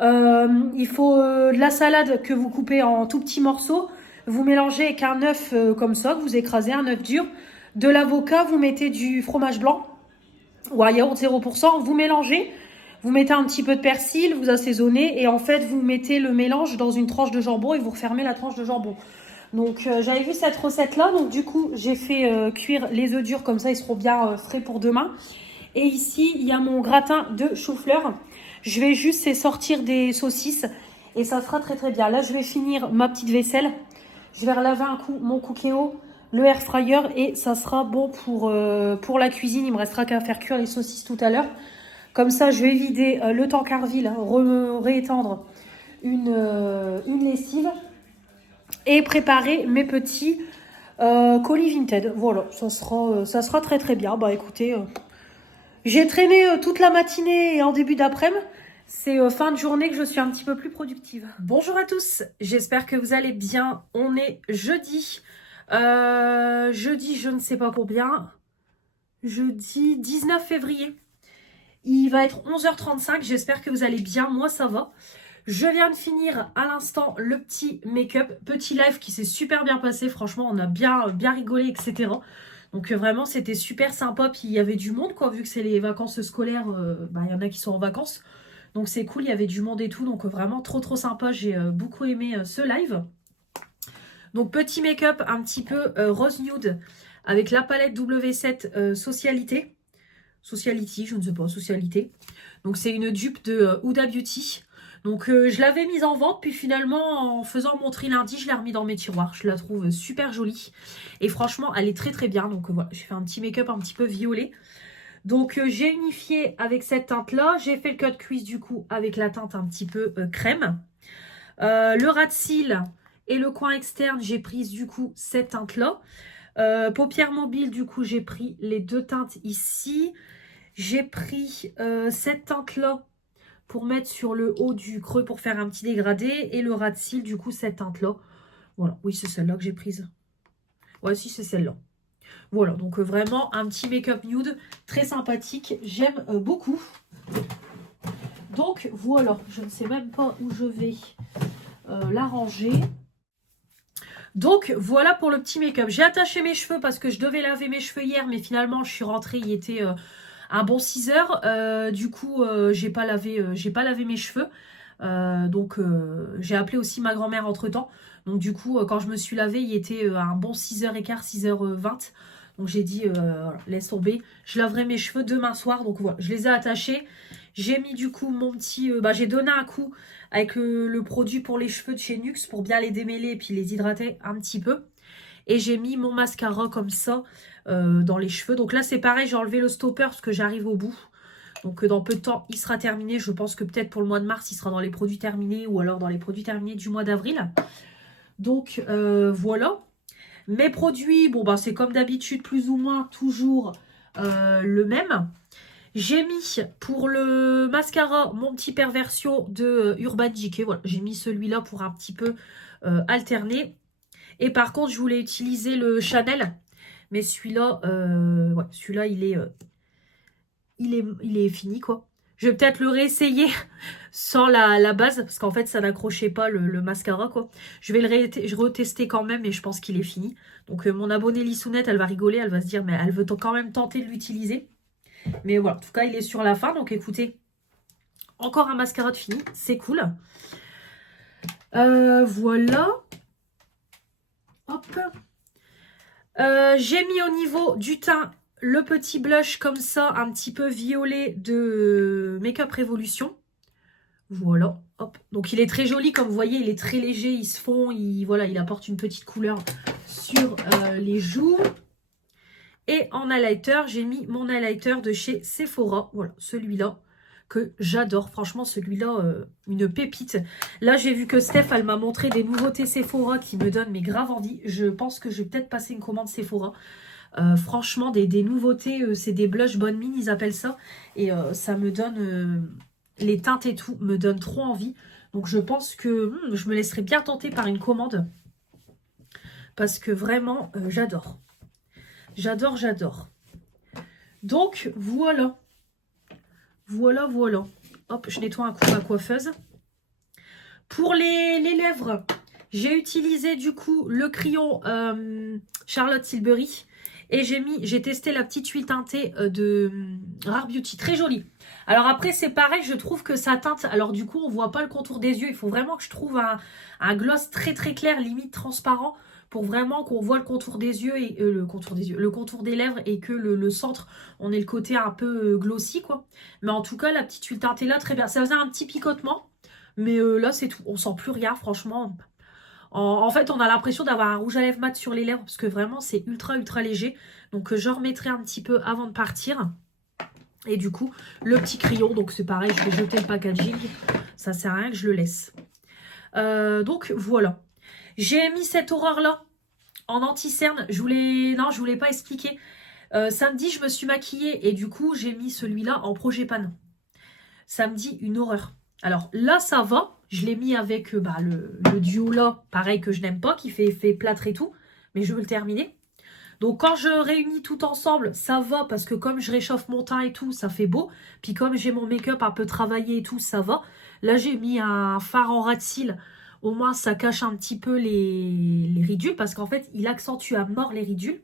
Il faut de la salade que vous coupez en tout petits morceaux. Vous mélangez avec un œuf comme ça, que vous écrasez, un œuf dur. De l'avocat, vous mettez du fromage blanc ou un yaourt 0%. Vous mélangez, vous mettez un petit peu de persil, vous assaisonnez et en fait, vous mettez le mélange dans une tranche de jambon et vous refermez la tranche de jambon. Donc j'avais vu cette recette là, donc du coup j'ai fait cuire les œufs durs, comme ça ils seront bien frais pour demain. Et ici il y a mon gratin de chou-fleur. Je vais juste sortir des saucisses et ça sera très très bien. Là je vais finir ma petite vaisselle. Je vais relaver un coup mon Cookéo, le air fryer et ça sera bon pour la cuisine. Il me restera qu'à faire cuire les saucisses tout à l'heure. Comme ça je vais vider le Tancarville, réétendre une lessive. Et préparer mes petits colis Vinted. Voilà, ça sera très très bien. Bah écoutez, j'ai traîné toute la matinée et en début d'après-midi. C'est fin de journée que je suis un petit peu plus productive. Bonjour à tous, j'espère que vous allez bien. On est jeudi. Jeudi, je ne sais pas combien. Jeudi 19 février. Il va être 11h35. J'espère que vous allez bien. Moi, ça va. Je viens de finir à l'instant le petit make-up, petit live qui s'est super bien passé. Franchement, on a bien rigolé, etc. Donc vraiment, c'était super sympa. Puis il y avait du monde, quoi, vu que c'est les vacances scolaires. Il y en a qui sont en vacances. Donc c'est cool, il y avait du monde et tout. Donc vraiment trop sympa. J'ai beaucoup aimé ce live. Donc petit make-up un petit peu rose nude avec la palette W7 Sociality, je ne sais pas, Socialité. Donc c'est une dupe de Huda Beauty. Donc je l'avais mise en vente, puis finalement en faisant mon tri lundi, je l'ai remis dans mes tiroirs. Je la trouve super jolie. Et franchement, elle est très très bien. Donc voilà, j'ai fait un petit make-up un petit peu violet. Donc j'ai unifié avec cette teinte-là. J'ai fait le cut crease du coup avec la teinte un petit peu crème. Le ras de cils et le coin externe, j'ai pris du coup cette teinte-là. Paupières mobiles, du coup, j'ai pris les deux teintes ici. J'ai pris cette teinte-là pour mettre sur le haut du creux pour faire un petit dégradé. Et le ras de cils, du coup, cette teinte-là. Voilà, oui, c'est celle-là que j'ai prise. Ouais, si, c'est celle-là. Voilà, donc vraiment un petit make-up nude très sympathique. J'aime beaucoup. Donc, voilà, je ne sais même pas où je vais la ranger. Donc, voilà pour le petit make-up. J'ai attaché mes cheveux parce que je devais laver mes cheveux hier, mais finalement, je suis rentrée, il était un bon 6 heures. Du coup, j'ai pas lavé mes cheveux. Donc, j'ai appelé aussi ma grand-mère entre-temps. Donc, du coup, quand je me suis lavée, il était un bon 6h15, 6h20. Donc, j'ai dit, voilà, laisse tomber. Je laverai mes cheveux demain soir. Donc, voilà, je les ai attachés. J'ai mis du coup mon petit... j'ai donné un coup avec le produit pour les cheveux de chez Nuxe pour bien les démêler et puis les hydrater un petit peu. Et j'ai mis mon mascara comme ça dans les cheveux. Donc là, c'est pareil, j'ai enlevé le stopper parce que j'arrive au bout. Donc dans peu de temps, il sera terminé. Je pense que peut-être pour le mois de mars, il sera dans les produits terminés ou alors dans les produits terminés du mois d'avril. Donc voilà. Mes produits, bon bah c'est comme d'habitude, plus ou moins toujours le même. J'ai mis pour le mascara mon petit perversion de Urban Decay. Voilà, j'ai mis celui-là pour un petit peu alterner. Et par contre, je voulais utiliser le Chanel. Mais celui-là, ouais, celui-là, il est fini, quoi. Je vais peut-être le réessayer sans la base, parce qu'en fait, ça n'accrochait pas le mascara, quoi. Je vais le retester quand même, mais je pense qu'il est fini. Donc, mon abonnée Lissounette, elle va rigoler, elle va se dire, mais elle veut quand même tenter de l'utiliser. Mais voilà, en tout cas, il est sur la fin. Donc, écoutez, encore un mascara de fini. C'est cool. Voilà. Hop. J'ai mis au niveau du teint le petit blush comme ça, un petit peu violet de Make Up Révolution. Voilà, hop. Donc il est très joli, comme vous voyez, il est très léger, il se fond, voilà, il apporte une petite couleur sur les joues. Et en highlighter, j'ai mis mon highlighter de chez Sephora, voilà, celui-là, que j'adore. Franchement, celui-là, une pépite. Là, j'ai vu que Steph, elle m'a montré des nouveautés Sephora qui me donnent mais grave envie. Je pense que je vais peut-être passer une commande Sephora. Franchement, des nouveautés, c'est des blushs bonne mine, ils appellent ça. Et ça me donne, les teintes et tout, me donnent trop envie. Donc je pense que je me laisserai bien tenter par une commande. Parce que vraiment, j'adore. J'adore, j'adore. Donc, voilà. Voilà, voilà. Hop, je nettoie un coup ma coiffeuse. Pour les lèvres, j'ai utilisé du coup le crayon Charlotte Tilbury. Et j'ai testé la petite huile teintée de Rare Beauty. Très jolie. Alors après, c'est pareil, je trouve que ça teinte. Alors du coup, on voit pas le contour des yeux. Il faut vraiment que je trouve un gloss très très clair, limite transparent, pour vraiment qu'on voit le contour des yeux et le contour des lèvres et que le centre, on ait le côté un peu glossy, quoi. Mais en tout cas, la petite huile teintée là, très bien. Ça faisait un petit picotement. Mais là, c'est tout. On sent plus rien, franchement. En fait, on a l'impression d'avoir un rouge à lèvres mat sur les lèvres parce que vraiment, c'est ultra, ultra léger. Donc, je remettrai un petit peu avant de partir. Et du coup, le petit crayon. Donc, c'est pareil, je vais jeter le packaging. Ça sert à rien que je le laisse. Donc, voilà. J'ai mis cette horreur-là en anti-cerne. Je voulais pas expliquer. Samedi, je me suis maquillée et du coup, j'ai mis celui-là en Progépane. Samedi, une horreur. Alors là, ça va. Je l'ai mis avec le duo là, pareil que je n'aime pas, qui fait effet plâtre et tout. Mais je veux le terminer. Donc quand je réunis tout ensemble, ça va parce que comme je réchauffe mon teint et tout, ça fait beau. Puis comme j'ai mon make-up un peu travaillé et tout, ça va. Là, j'ai mis un fard en ras de cils. Au moins, ça cache un petit peu les ridules parce qu'en fait, il accentue à mort les ridules.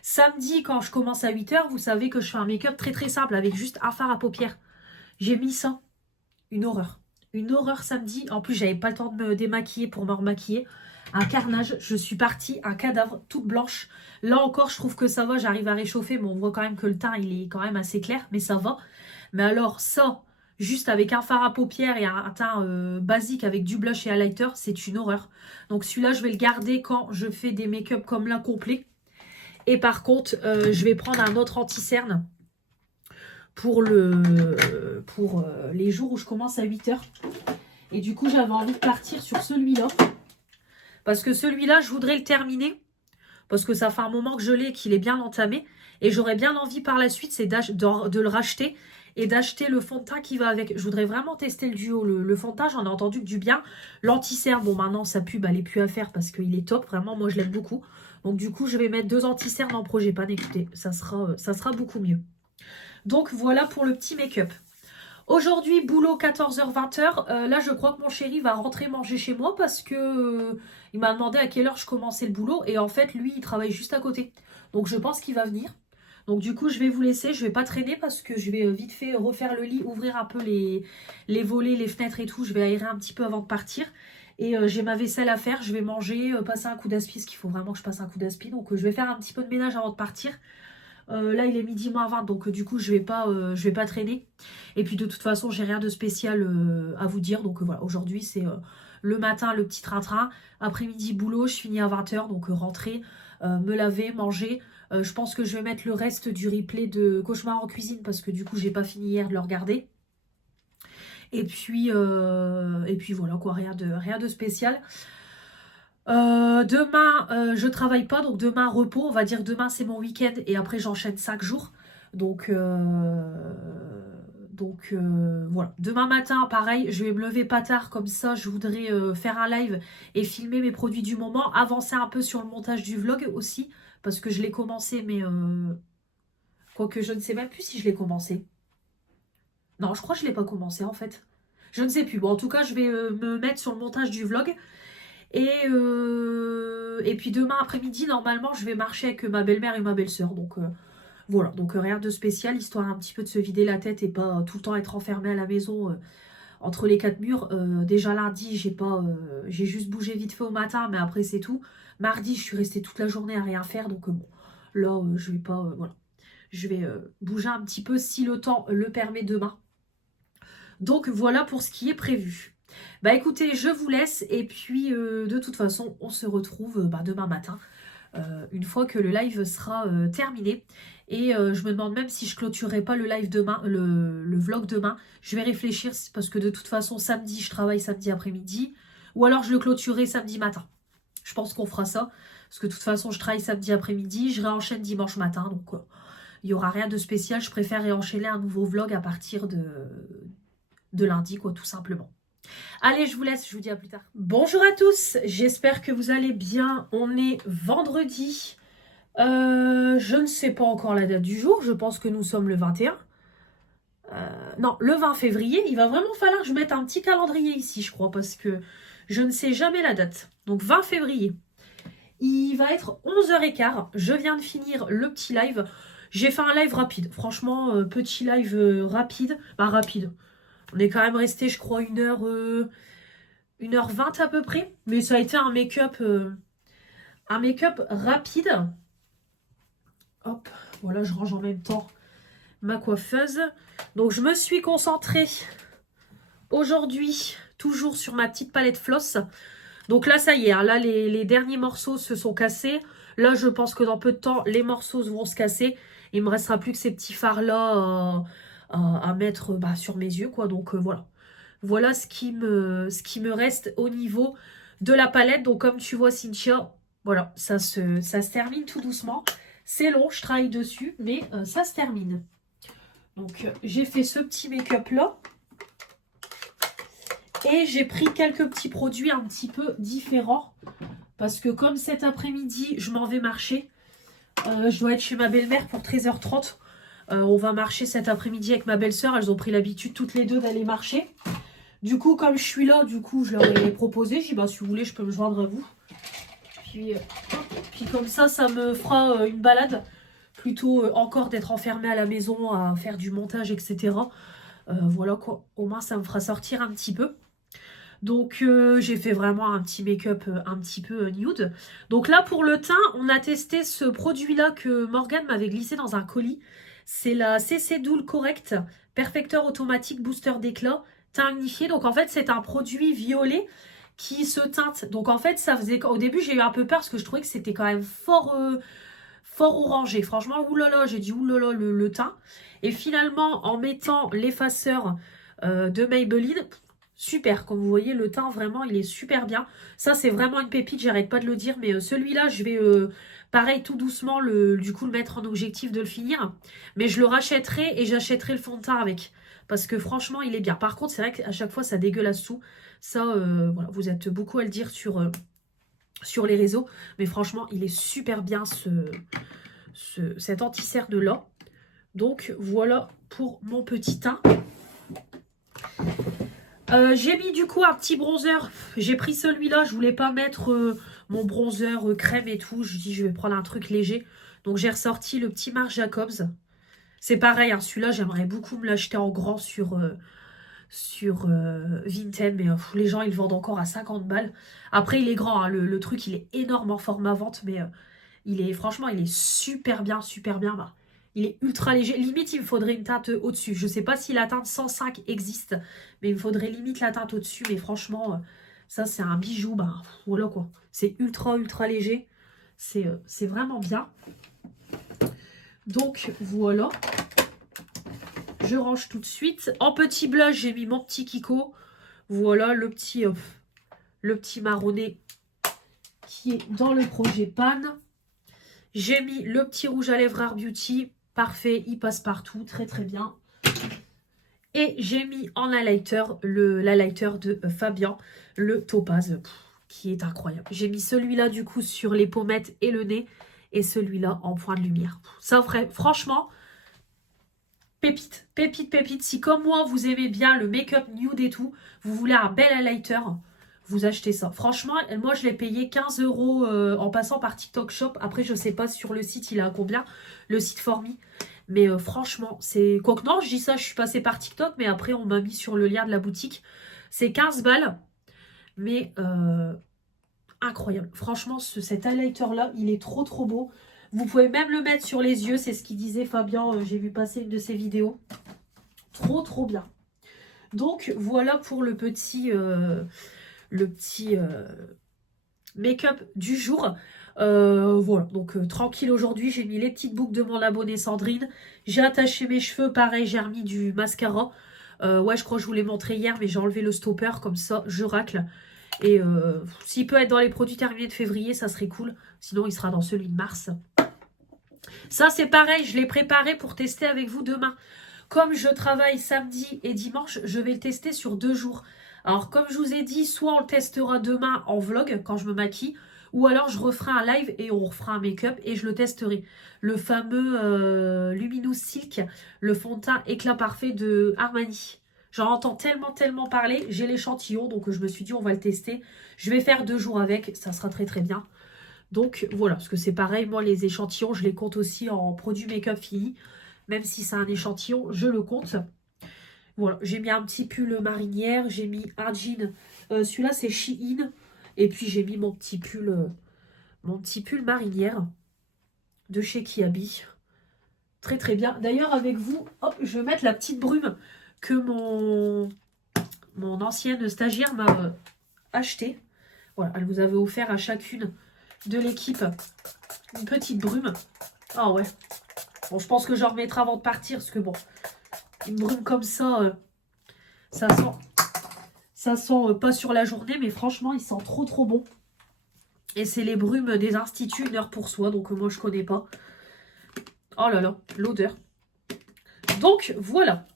Samedi, quand je commence à 8 h, vous savez que je fais un make-up très très simple avec juste un fard à paupières. J'ai mis ça. Une horreur. Une horreur samedi. En plus, j'avais pas le temps de me démaquiller pour me remaquiller. Un carnage. Je suis partie, un cadavre, toute blanche. Là encore, je trouve que ça va. J'arrive à réchauffer, mais on voit quand même que le teint, il est quand même assez clair. Mais ça va. Mais alors, ça, juste avec un fard à paupières et un teint basique avec du blush et highlighter, c'est une horreur. Donc celui-là, je vais le garder quand je fais des make-up comme là complet. Et par contre, je vais prendre un autre anti-cerne pour les jours où je commence à 8 h. Et du coup, j'avais envie de partir sur celui-là. Parce que celui-là, je voudrais le terminer. Parce que ça fait un moment que je l'ai et qu'il est bien entamé. Et j'aurais bien envie par la suite, c'est de le racheter et d'acheter le fond de teint qui va avec. Je voudrais vraiment tester le duo. Le fond de teint, j'en ai entendu que du bien. L'anti-cerne, bon maintenant sa pub, elle est plus à faire parce qu'il est top. Vraiment, moi je l'aime beaucoup. Donc du coup, je vais mettre 2 anti-cernes en projet pan. Écoutez, ça sera beaucoup mieux. Donc voilà pour le petit make-up. Aujourd'hui, boulot 14h-20h. Là, je crois que mon chéri va rentrer manger chez moi parce que il m'a demandé à quelle heure je commençais le boulot. Et en fait, lui, il travaille juste à côté. Donc, je pense qu'il va venir. Donc, du coup, je vais vous laisser. Je vais pas traîner parce que je vais vite fait refaire le lit, ouvrir un peu les volets, les fenêtres et tout. Je vais aérer un petit peu avant de partir. Et j'ai ma vaisselle à faire. Je vais manger, passer un coup d'aspi parce qu'il faut vraiment que je passe un coup d'aspi. Donc, je vais faire un petit peu de ménage avant de partir. Là il est midi moins 20 donc du coup je vais pas traîner et puis de toute façon j'ai rien de spécial à vous dire donc voilà aujourd'hui c'est le matin le petit train-train, après-midi boulot, je finis à 20 h donc rentrer, me laver, manger, je pense que je vais mettre le reste du replay de Cauchemar en cuisine parce que du coup j'ai pas fini hier de le regarder et puis voilà quoi, rien de spécial. Demain, je travaille pas, donc demain repos, on va dire demain c'est mon week-end et après j'enchaîne 5 jours. Donc voilà. Demain matin, pareil, je vais me lever pas tard comme ça, je voudrais faire un live et filmer mes produits du moment, avancer un peu sur le montage du vlog aussi, parce que je l'ai commencé, mais quoique je ne sais même plus si je l'ai commencé. Non, je crois que je l'ai pas commencé en fait. Je ne sais plus. Bon, en tout cas, je vais me mettre sur le montage du vlog. Et puis demain après-midi, normalement, je vais marcher avec ma belle-mère et ma belle-sœur. Donc voilà, donc rien de spécial, histoire un petit peu de se vider la tête et pas tout le temps être enfermé à la maison entre les 4 murs. Déjà lundi, j'ai juste bougé vite fait au matin, mais après c'est tout. Mardi, je suis restée toute la journée à rien faire, donc bon, là, je vais pas, voilà. Je vais bouger un petit peu si le temps le permet demain. Donc voilà pour ce qui est prévu. Bah écoutez, je vous laisse et puis de toute façon, on se retrouve demain matin, une fois que le live sera terminé. Et je me demande même si je clôturerai pas le live demain, le vlog demain. Je vais réfléchir parce que de toute façon, samedi, je travaille samedi après-midi. Ou alors je le clôturerai samedi matin. Je pense qu'on fera ça. Parce que de toute façon, je travaille samedi après-midi, je réenchaîne dimanche matin. Donc il n'y aura rien de spécial. Je préfère réenchaîner un nouveau vlog à partir de lundi, quoi, tout simplement. Allez, je vous laisse, je vous dis à plus tard. Bonjour à tous, j'espère que vous allez bien. On est vendredi. Je ne sais pas encore la date du jour, je pense que nous sommes le 21. Non, le 20 février. Il va vraiment falloir que je mette un petit calendrier ici, je crois, parce que je ne sais jamais la date. Donc 20 février. Il va être 11h15. Je viens de finir le petit live. J'ai fait un live rapide. Franchement, petit live rapide. Bah, rapide. On est quand même resté, je crois, 1h20 à peu près. Mais ça a été un make-up rapide. Hop, voilà, je range en même temps ma coiffeuse. Donc, je me suis concentrée aujourd'hui, toujours sur ma petite palette floss. Donc là, ça y est, hein, là, les derniers morceaux se sont cassés. Là, je pense que dans peu de temps, les morceaux vont se casser. Il me restera plus que ces petits fards-là à mettre sur mes yeux, quoi. Donc voilà. Voilà ce qui me reste au niveau de la palette. Donc comme tu vois, Cynthia, voilà, ça se termine tout doucement. C'est long, je travaille dessus, mais ça se termine. Donc j'ai fait ce petit make-up là. Et j'ai pris quelques petits produits un petit peu différents. Parce que comme cet après-midi, je m'en vais marcher. Je dois être chez ma belle-mère pour 13h30. On va marcher cet après-midi avec ma belle-sœur. Elles ont pris l'habitude toutes les deux d'aller marcher. Du coup, comme je suis là, je leur ai proposé. J'ai dit, bah, si vous voulez, je peux me joindre à vous. Puis comme ça me fera une balade. Plutôt encore d'être enfermée à la maison à faire du montage, etc. Voilà quoi. Au moins, ça me fera sortir un petit peu. Donc, j'ai fait vraiment un petit make-up un petit peu nude. Donc là, pour le teint, on a testé ce produit-là que Morgane m'avait glissé dans un colis. C'est la CC Dual Correct, perfecteur automatique booster d'éclat, teint unifié. Donc en fait, c'est un produit violet qui se teinte. Donc en fait, ça faisait... Au début, j'ai eu un peu peur parce que je trouvais que c'était quand même fort orangé. Franchement, oulala, j'ai dit oulala le teint. Et finalement, en mettant l'effaceur de Maybelline, super. Comme vous voyez, le teint, vraiment, il est super bien. Ça, c'est vraiment une pépite, j'arrête pas de le dire. Mais celui-là, je vais, pareil, tout doucement, du coup, le mettre en objectif de le finir. Mais je le rachèterai et j'achèterai le fond de teint avec. Parce que franchement, il est bien. Par contre, c'est vrai qu'à chaque fois, ça dégueulasse tout. Ça, voilà, vous êtes beaucoup à le dire sur les réseaux. Mais franchement, il est super bien cet anti-cerne là. Donc, voilà pour mon petit teint. J'ai mis du coup un petit bronzer. J'ai pris celui-là. Je voulais pas mettre mon bronzer crème et tout. Je dis je vais prendre un truc léger. Donc, j'ai ressorti le petit Marc Jacobs. C'est pareil, hein, celui-là, j'aimerais beaucoup me l'acheter en grand sur Vinted, mais les gens, ils le vendent encore à 50 balles. Après, il est grand, hein, le truc, il est énorme en format vente, mais franchement, il est super bien, super bien. Bah, il est ultra léger. Limite, il me faudrait une teinte au-dessus. Je sais pas si la teinte 105 existe, mais il me faudrait limite la teinte au-dessus. Mais franchement, ça, c'est un bijou. Bah, voilà quoi. C'est ultra, ultra léger. C'est vraiment bien. Donc, voilà. Je range tout de suite. En petit blush, j'ai mis mon petit Kiko. Voilà, le petit marronné qui est dans le projet Pan. J'ai mis le petit rouge à lèvres Art Beauty. Parfait, il passe partout. Très, très bien. Et j'ai mis en highlighter l'highlighter de Fabien, le Topaz, qui est incroyable. J'ai mis celui-là, du coup, sur les pommettes et le nez. Et celui-là en point de lumière. Ça, franchement... Pépite, pépite, pépite. Si comme moi, vous aimez bien le make-up nude et tout, vous voulez un bel highlighter, vous achetez ça. Franchement, moi, je l'ai payé 15 € en passant par TikTok Shop. Après, je sais pas sur le site, il est à combien, le site Formi. Mais franchement, c'est... Quoique non, je dis ça, je suis passée par TikTok, mais après, on m'a mis sur le lien de la boutique. C'est 15 balles, mais incroyable. Franchement, cet highlighter-là, il est trop, trop beau. Vous pouvez même le mettre sur les yeux, c'est ce qu'il disait Fabien, j'ai vu passer une de ses vidéos. Trop, trop bien. Donc, voilà pour le petit make-up du jour. Voilà, donc tranquille aujourd'hui, j'ai mis les petites boucles de mon abonnée Sandrine. J'ai attaché mes cheveux, pareil, j'ai remis du mascara. Ouais, je crois que je vous l'ai montré hier, mais j'ai enlevé le stopper, comme ça, je racle. Et s'il peut être dans les produits terminés de février, ça serait cool. Sinon, il sera dans celui de mars. Ça, c'est pareil, je l'ai préparé pour tester avec vous demain. Comme je travaille samedi et dimanche, je vais le tester sur 2 jours. Alors, comme je vous ai dit, soit on le testera demain en vlog, quand je me maquille, ou alors je referai un live et on refera un make-up et je le testerai. Le fameux Luminous Silk, le fond de teint éclat parfait de Armani. J'en entends tellement, tellement parler. J'ai l'échantillon, donc je me suis dit, on va le tester. Je vais faire 2 jours avec, ça sera très, très bien. Donc voilà, parce que c'est pareil, moi les échantillons, je les compte aussi en produits make-up fini. Même si c'est un échantillon, je le compte. Voilà, j'ai mis un petit pull marinière, j'ai mis un jean. Celui-là c'est Shein. Et puis j'ai mis mon petit pull marinière de chez Kiabi. Très très bien. D'ailleurs avec vous, hop, je vais mettre la petite brume que mon ancienne stagiaire m'a achetée. Voilà, elle vous avait offert à chacune de l'équipe une petite brume. Ah ouais. Bon, je pense que j'en remettrai avant de partir, parce que bon, une brume comme ça, ça sent pas sur la journée, mais franchement, il sent trop trop bon. Et c'est les brumes des instituts, 1 heure pour soi, donc moi je connais pas. Oh là là, l'odeur. Donc voilà.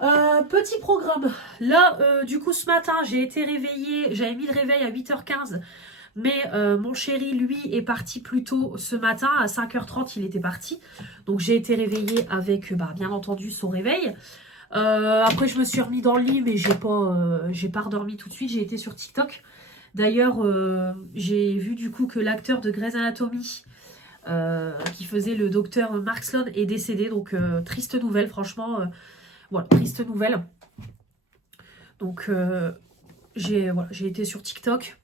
Petit programme. Là, du coup, ce matin, j'ai été réveillée, j'avais mis le réveil à 8h15. Mais mon chéri, lui, est parti plus tôt ce matin. À 5h30, il était parti. Donc, j'ai été réveillée avec, bien entendu, son réveil. Après, je me suis remis dans le lit, mais j'ai pas redormi tout de suite. J'ai été sur TikTok. D'ailleurs, j'ai vu du coup que l'acteur de Grey's Anatomy, qui faisait le docteur Mark Sloan, est décédé. Donc, triste nouvelle, franchement. Voilà, triste nouvelle. Donc, j'ai été sur TikTok.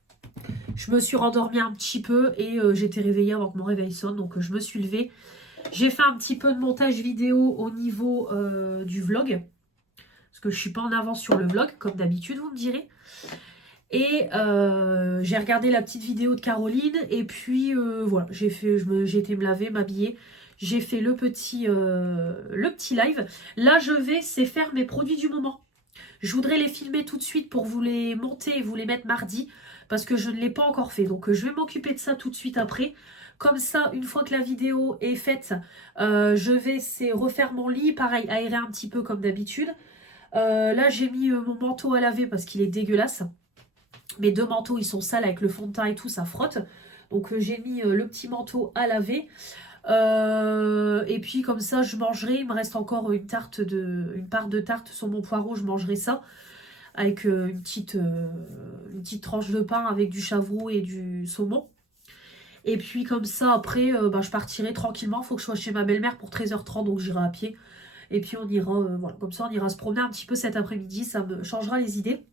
Je me suis rendormie un petit peu et j'étais réveillée avant que mon réveil sonne. Donc je me suis levée. J'ai fait un petit peu de montage vidéo au niveau du vlog. Parce que je suis pas en avance sur le vlog, comme d'habitude, vous me direz. Et j'ai regardé la petite vidéo de Caroline. Et puis voilà, j'ai été me laver, m'habiller. J'ai fait le petit live. Là, c'est faire mes produits du moment. Je voudrais les filmer tout de suite pour vous les monter et vous les mettre mardi. Parce que je ne l'ai pas encore fait. Donc je vais m'occuper de ça tout de suite après. Comme ça, une fois que la vidéo est faite, je vais refaire mon lit. Pareil, aérer un petit peu comme d'habitude. Là, j'ai mis mon manteau à laver parce qu'il est dégueulasse. Mes 2 manteaux, ils sont sales avec le fond de teint et tout, ça frotte. Donc j'ai mis le petit manteau à laver. Et puis comme ça, je mangerai. Il me reste encore une part de tarte sur mon poireau. Je mangerai ça avec une petite tranche de pain avec du chavroux et du saumon. Et puis comme ça, après, je partirai tranquillement. Il faut que je sois chez ma belle-mère pour 13h30, donc j'irai à pied. Et puis on ira, voilà, comme ça on ira se promener un petit peu cet après-midi, ça me changera les idées.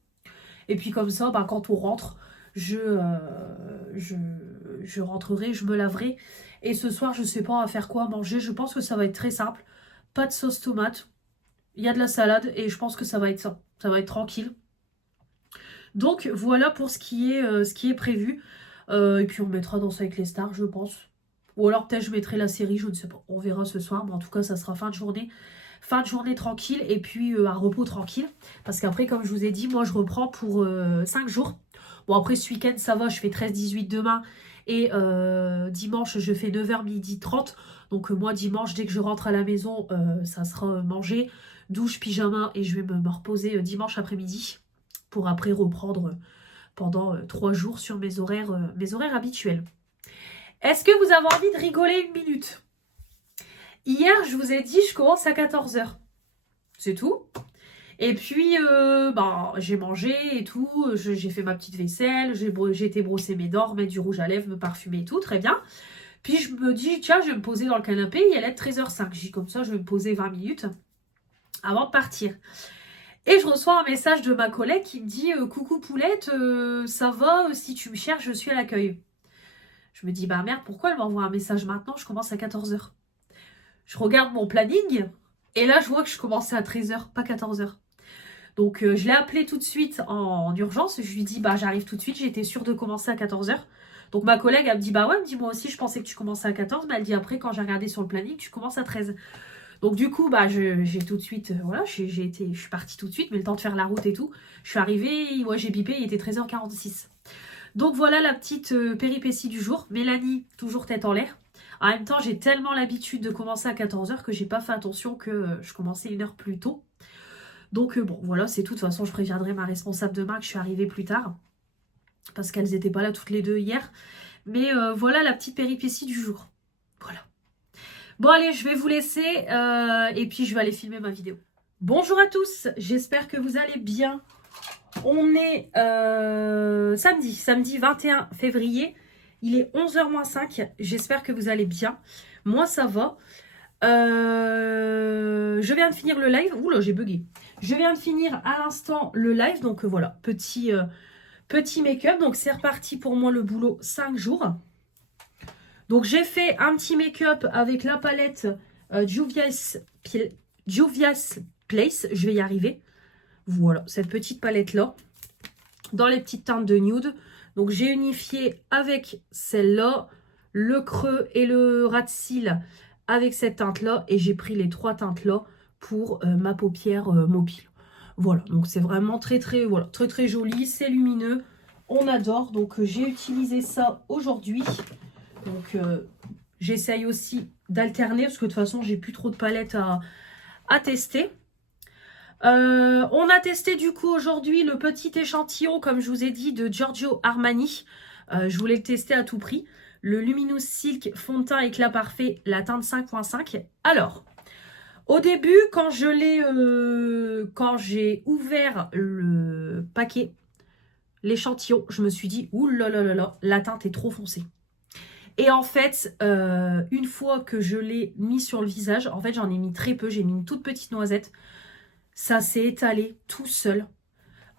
Et puis comme ça, quand on rentre, je rentrerai, je me laverai. Et ce soir, je sais pas à faire quoi manger, je pense que ça va être très simple. Pas de sauce tomate, il y a de la salade et je pense que ça va être ça. Ça va être tranquille. Donc voilà pour ce qui est prévu. Et puis on mettra Danse avec les stars, je pense. Ou alors peut-être je mettrai la série, je ne sais pas. On verra ce soir, mais en tout cas ça sera fin de journée. Fin de journée tranquille et puis un repos tranquille. Parce qu'après, comme je vous ai dit, moi je reprends pour 5 jours. Bon après ce week-end ça va, je fais 13-18 demain. Et dimanche je fais 9h midi 30. Donc moi dimanche dès que je rentre à la maison, ça sera manger, douche, pyjama. Et je vais me reposer dimanche après-midi. Pour après reprendre pendant 3 jours sur mes horaires habituels. Est-ce que vous avez envie de rigoler une minute? Hier, je vous ai dit, je commence à 14h. C'est tout. Et puis, j'ai mangé et tout. J'ai fait ma petite vaisselle. J'ai été brosser mes dents, mettre du rouge à lèvres, me parfumer et tout. Très bien. Puis, je me dis, tiens, je vais me poser dans le canapé. Il est 13h05. J'ai dit, comme ça, je vais me poser 20 minutes avant de partir. Et je reçois un message de ma collègue qui me dit « Coucou Poulette, ça va, si tu me cherches, je suis à l'accueil. » Je me dis « Bah merde, pourquoi elle m'envoie un message maintenant? Je commence à 14h. » Je regarde mon planning et là je vois que je commençais à 13h, pas 14h. Donc je l'ai appelée tout de suite en urgence. Je lui dis « Bah j'arrive tout de suite, j'étais sûre de commencer à 14h. » Donc ma collègue elle me dit « Bah ouais, elle me dit moi aussi je pensais que tu commençais à 14, mais elle dit après quand j'ai regardé sur le planning, tu commences à 13. » Donc du coup, j'ai tout de suite, voilà, je suis partie tout de suite, mais le temps de faire la route et tout, je suis arrivée, ouais, j'ai bipé, il était 13h46. Donc voilà la petite péripétie du jour. Mélanie, toujours tête en l'air. En même temps, j'ai tellement l'habitude de commencer à 14h que j'ai pas fait attention que je commençais 1 heure plus tôt. Donc bon, voilà, c'est tout. De toute façon, je préviendrai ma responsable demain que je suis arrivée plus tard. Parce qu'elles n'étaient pas là toutes les deux hier. Mais voilà la petite péripétie du jour. Voilà. Bon allez, je vais vous laisser et puis je vais aller filmer ma vidéo. Bonjour à tous, j'espère que vous allez bien. On est samedi 21 février. Il est 11h-5. J'espère que vous allez bien. Moi, ça va. Je viens de finir le live. Oula, j'ai bugué. Je viens de finir à l'instant le live. Donc voilà, petit make-up. Donc c'est reparti pour moi le boulot 5 jours. Donc j'ai fait un petit make-up avec la palette Juvia's Place. Je vais y arriver. Voilà, cette petite palette-là. Dans les petites teintes de nude. Donc j'ai unifié avec celle-là, le creux et le ras de cils avec cette teinte-là. Et j'ai pris les 3 teintes-là pour ma paupière mobile. Voilà, donc c'est vraiment très joli. C'est lumineux. On adore. Donc j'ai utilisé ça aujourd'hui. Donc j'essaye aussi d'alterner parce que de toute façon j'ai plus trop de palettes à tester. On a testé du coup aujourd'hui le petit échantillon, comme je vous ai dit, de Giorgio Armani. Je voulais le tester à tout prix. Le Luminous Silk fond de teint éclat parfait, la teinte 5.5. Alors, au début, quand j'ai ouvert le paquet, l'échantillon, je me suis dit, ouh là là là là, la teinte est trop foncée. Et en fait, une fois que je l'ai mis sur le visage, en fait j'en ai mis très peu, j'ai mis une toute petite noisette. Ça s'est étalé tout seul.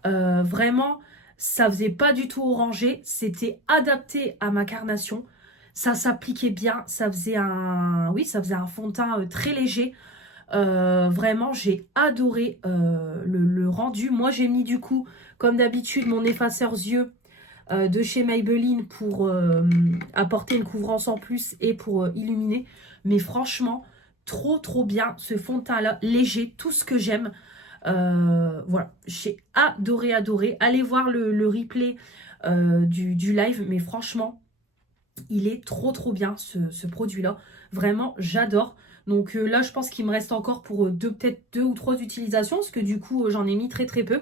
Vraiment, ça faisait pas du tout orangé. C'était adapté à ma carnation. Ça s'appliquait bien, ça faisait un, oui, ça faisait un fond de teint très léger. Vraiment, j'ai adoré le rendu. Moi, j'ai mis du coup, comme d'habitude, mon effaceur yeux de chez Maybelline pour apporter une couvrance en plus et pour illuminer. Mais franchement, trop bien ce fond de teint là, léger, tout ce que j'aime. Voilà, j'ai adoré. Allez voir le replay du live, mais franchement, il est trop bien ce produit-là. Vraiment, j'adore. Donc là, je pense qu'il me reste encore pour peut-être 2 ou 3 utilisations, parce que du coup, j'en ai mis très peu.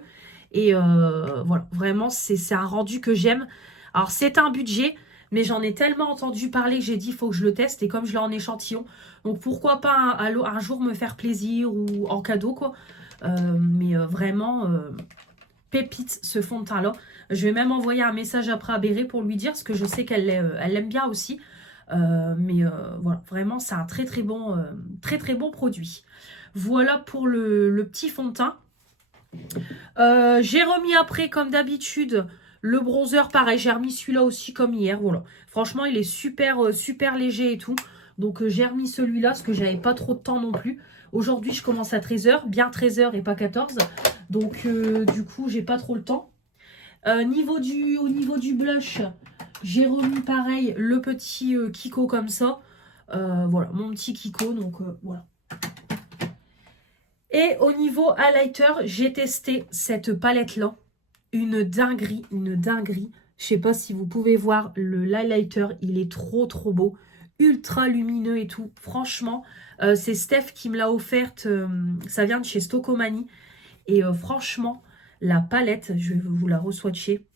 Et voilà, vraiment, c'est un rendu que j'aime. Alors, c'est un budget, mais j'en ai tellement entendu parler que j'ai dit, il faut que je le teste. Et comme je l'ai en échantillon, donc pourquoi pas un jour me faire plaisir ou en cadeau, quoi. Mais vraiment, pépite ce fond de teint-là. Je vais même envoyer un message après à Béré pour lui dire, parce que je sais qu'elle l'aime bien aussi. Voilà, vraiment, c'est un très bon produit. Voilà pour le petit fond de teint. J'ai remis après, comme d'habitude, le bronzer. Pareil, j'ai remis celui-là aussi comme hier. Voilà. Franchement, il est super léger et tout. Donc, j'ai remis celui-là parce que j'avais pas trop de temps non plus. Aujourd'hui, je commence à 13 h, bien 13 h et pas 14. Donc, du coup, j'ai pas trop le temps. Au niveau du blush, j'ai remis pareil le petit Kiko comme ça. Voilà, mon petit Kiko. Donc, voilà. Et au niveau highlighter, j'ai testé cette palette-là. Une dinguerie. Je sais pas si vous pouvez voir le highlighter. Il est trop beau. Ultra lumineux et tout. Franchement, c'est Steph qui me l'a offerte. Ça vient de chez Stocomanie. Et franchement, la palette, je vais vous la re-swatcher.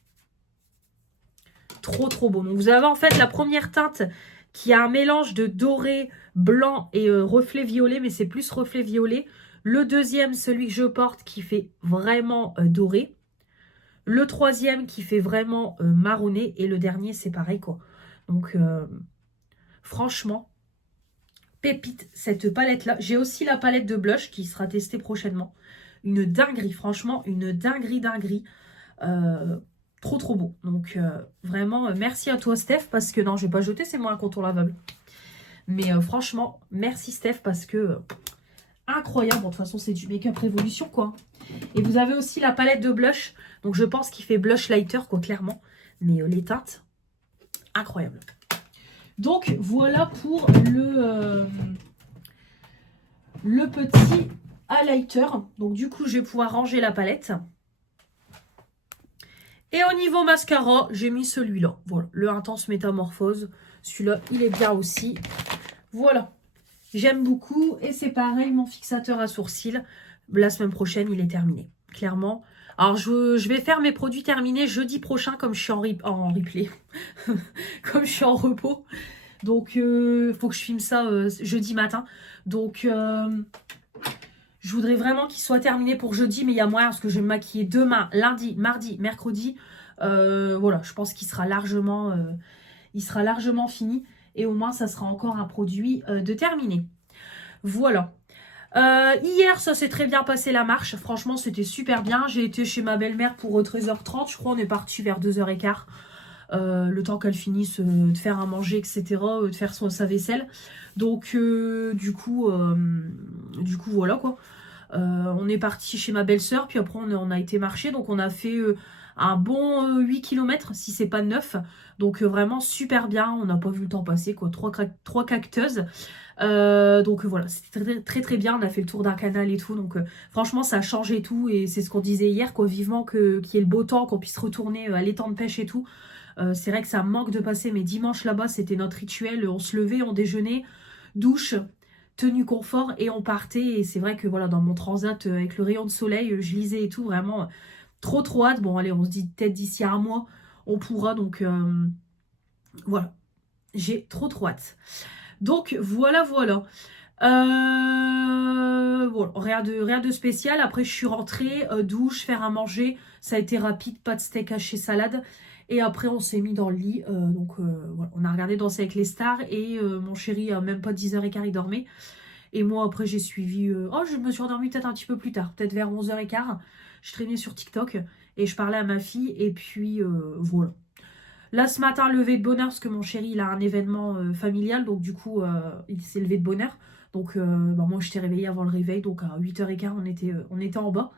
Trop beau. Donc vous avez en fait la première teinte qui a un mélange de doré, blanc et reflet violet. Mais c'est plus reflet violet. Le deuxième, celui que je porte, qui fait vraiment doré. Le troisième qui fait vraiment marronné. Et le dernier, c'est pareil, quoi. Donc, franchement, pépite, cette palette-là. J'ai aussi la palette de blush qui sera testée prochainement. Une dinguerie, franchement, une dinguerie. Trop beau. Donc, vraiment, merci à toi, Steph, parce que non, je vais pas jeter, c'est moi un contour lavable. Mais franchement, merci, Steph, parce que... incroyable. Bon, de toute façon, c'est du Make-up Révolution, quoi. Et vous avez aussi la palette de blush. Donc, je pense qu'il fait blush lighter, quoi, clairement. Mais les teintes, incroyable. Donc, voilà pour le petit highlighter. Donc, du coup, je vais pouvoir ranger la palette. Et au niveau mascara, j'ai mis celui-là. Voilà, le Intense Métamorphose. Celui-là, il est bien aussi. Voilà. J'aime beaucoup. Et c'est pareil, mon fixateur à sourcils. La semaine prochaine, il est terminé. Clairement. Alors, je vais faire mes produits terminés jeudi prochain, comme je suis en replay. Comme je suis en repos. Donc, faut que je filme ça jeudi matin. Donc, je voudrais vraiment qu'il soit terminé pour jeudi. Mais il y a moyen, parce que je vais me maquiller demain, lundi, mardi, mercredi. Voilà, je pense qu'il sera largement fini. Et au moins, ça sera encore un produit de terminé. Voilà. Hier, ça s'est très bien passé la marche. Franchement, c'était super bien. J'ai été chez ma belle-mère pour 13 h 30. Je crois on est parti vers 2 h 15. Le temps qu'elle finisse de faire à manger, etc. De faire sa vaisselle. Donc, du coup, voilà quoi. On est parti chez ma belle-sœur. Puis après, on a été marcher. Donc, on a fait un bon 8 km, si c'est pas 9. Donc, vraiment super bien. On n'a pas vu le temps passer, quoi. 3 cacteuses. Donc voilà, c'était très bien. On a fait le tour d'un canal et tout. Donc franchement, ça a changé tout. Et c'est ce qu'on disait hier, quoi. Vivement qu'il y ait le beau temps, qu'on puisse retourner à l'étang de pêche et tout. C'est vrai que ça manque de passer mes dimanches là-bas. C'était notre rituel. On se levait, on déjeunait, douche, tenue confort et on partait. Et c'est vrai que voilà, dans mon transat avec le rayon de soleil, je lisais et tout. Vraiment trop hâte. Bon, allez, on se dit peut-être d'ici à un mois, on pourra. Donc voilà, j'ai trop hâte. Donc voilà. Bon, rien de spécial. Après, je suis rentrée, douche, faire à manger. Ça a été rapide, pas de steak haché, salade. Et après, on s'est mis dans le lit. Voilà, on a regardé Danser avec les stars. Et mon chéri, à même pas 10 h 15, il dormait. Et moi, après, j'ai suivi... je me suis endormie peut-être un petit peu plus tard. Peut-être vers 11 h 15. Je traînais sur TikTok et je parlais à ma fille. Et puis, voilà. Là, ce matin, levé de bonheur, parce que mon chéri, il a un événement familial, donc du coup, il s'est levé de bonheur. Donc, bah, moi, je t'ai réveillée avant le réveil, donc à 8h15, on était en bas.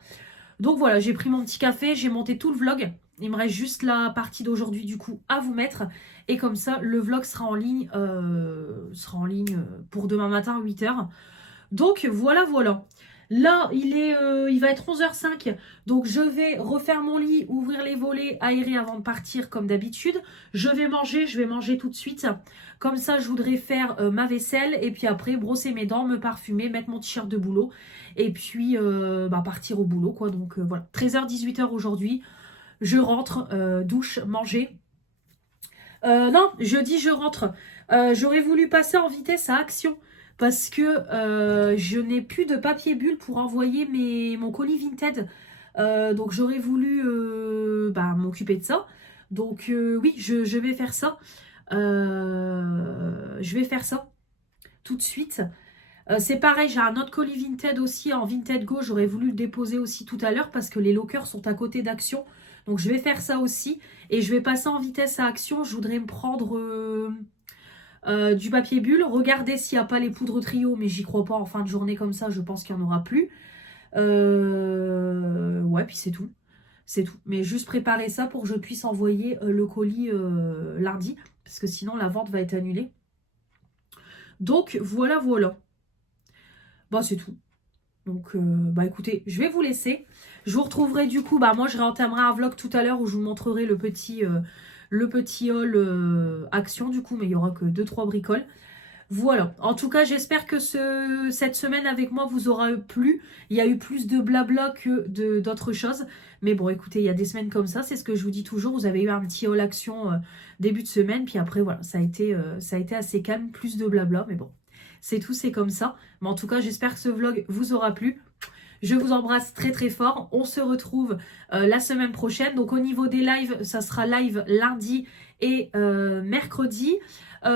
Donc voilà, j'ai pris mon petit café, j'ai monté tout le vlog. Il me reste juste la partie d'aujourd'hui, du coup, à vous mettre. Et comme ça, le vlog sera en ligne pour demain matin, 8h. Donc voilà, voilà. Là, il va être 11h05, donc je vais refaire mon lit, ouvrir les volets, aérer avant de partir comme d'habitude. Je vais manger tout de suite. Comme ça, je voudrais faire ma vaisselle et puis après brosser mes dents, me parfumer, mettre mon t-shirt de boulot et puis bah, partir au boulot, quoi. Donc voilà, 13h, 18h aujourd'hui. Je rentre, douche, manger. Non, jeudi, je rentre. J'aurais voulu passer en vitesse à Action parce que je n'ai plus de papier bulle pour envoyer mon colis Vinted. Donc j'aurais voulu bah, m'occuper de ça. Donc oui, je vais faire ça. Je vais faire ça tout de suite. C'est pareil, j'ai un autre colis Vinted aussi en Vinted Go. J'aurais voulu le déposer aussi tout à l'heure parce que les lockers sont à côté d'Action. Donc je vais faire ça aussi. Et je vais passer en vitesse à Action. Je voudrais me prendre du papier bulle. Regarder s'il n'y a pas les poudres trio. Mais j'y crois pas en fin de journée comme ça. Je pense qu'il n'y en aura plus. Ouais, puis c'est tout. C'est tout. Mais juste préparer ça pour que je puisse envoyer le colis lundi. Parce que sinon la vente va être annulée. Donc voilà, voilà. Bah c'est tout. Donc, bah écoutez, je vais vous laisser. Je vous retrouverai du coup, bah moi je réentamerai un vlog tout à l'heure où je vous montrerai le petit haul Action du coup, mais il y aura que 2-3 bricoles. Voilà. En tout cas, j'espère que cette semaine avec moi vous aura plu. Il y a eu plus de blabla que d'autres choses. Mais bon, écoutez, il y a des semaines comme ça, c'est ce que je vous dis toujours. Vous avez eu un petit haul Action début de semaine, puis après, voilà, ça a été assez calme, plus de blabla, mais bon. C'est tout, c'est comme ça. Mais en tout cas, j'espère que ce vlog vous aura plu. Je vous embrasse très très fort. On se retrouve la semaine prochaine. Donc au niveau des lives, ça sera live lundi et mercredi.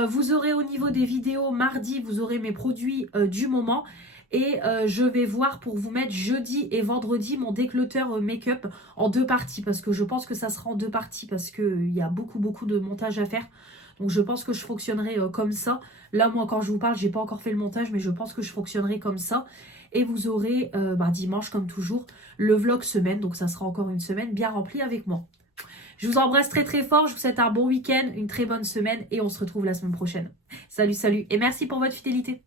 Vous aurez au niveau des vidéos mardi, vous aurez mes produits du moment. Et je vais voir pour vous mettre jeudi et vendredi mon déclutter make-up en 2 parties. Parce que je pense que ça sera en 2 parties parce qu'il y a beaucoup de montage à faire. Donc je pense que je fonctionnerai comme ça. Là, moi, quand je vous parle, j'ai pas encore fait le montage, mais je pense que je fonctionnerai comme ça. Et vous aurez bah, dimanche, comme toujours, le vlog semaine. Donc ça sera encore une semaine bien remplie avec moi. Je vous embrasse très très fort. Je vous souhaite un bon week-end, une très bonne semaine et on se retrouve la semaine prochaine. Salut, salut et merci pour votre fidélité.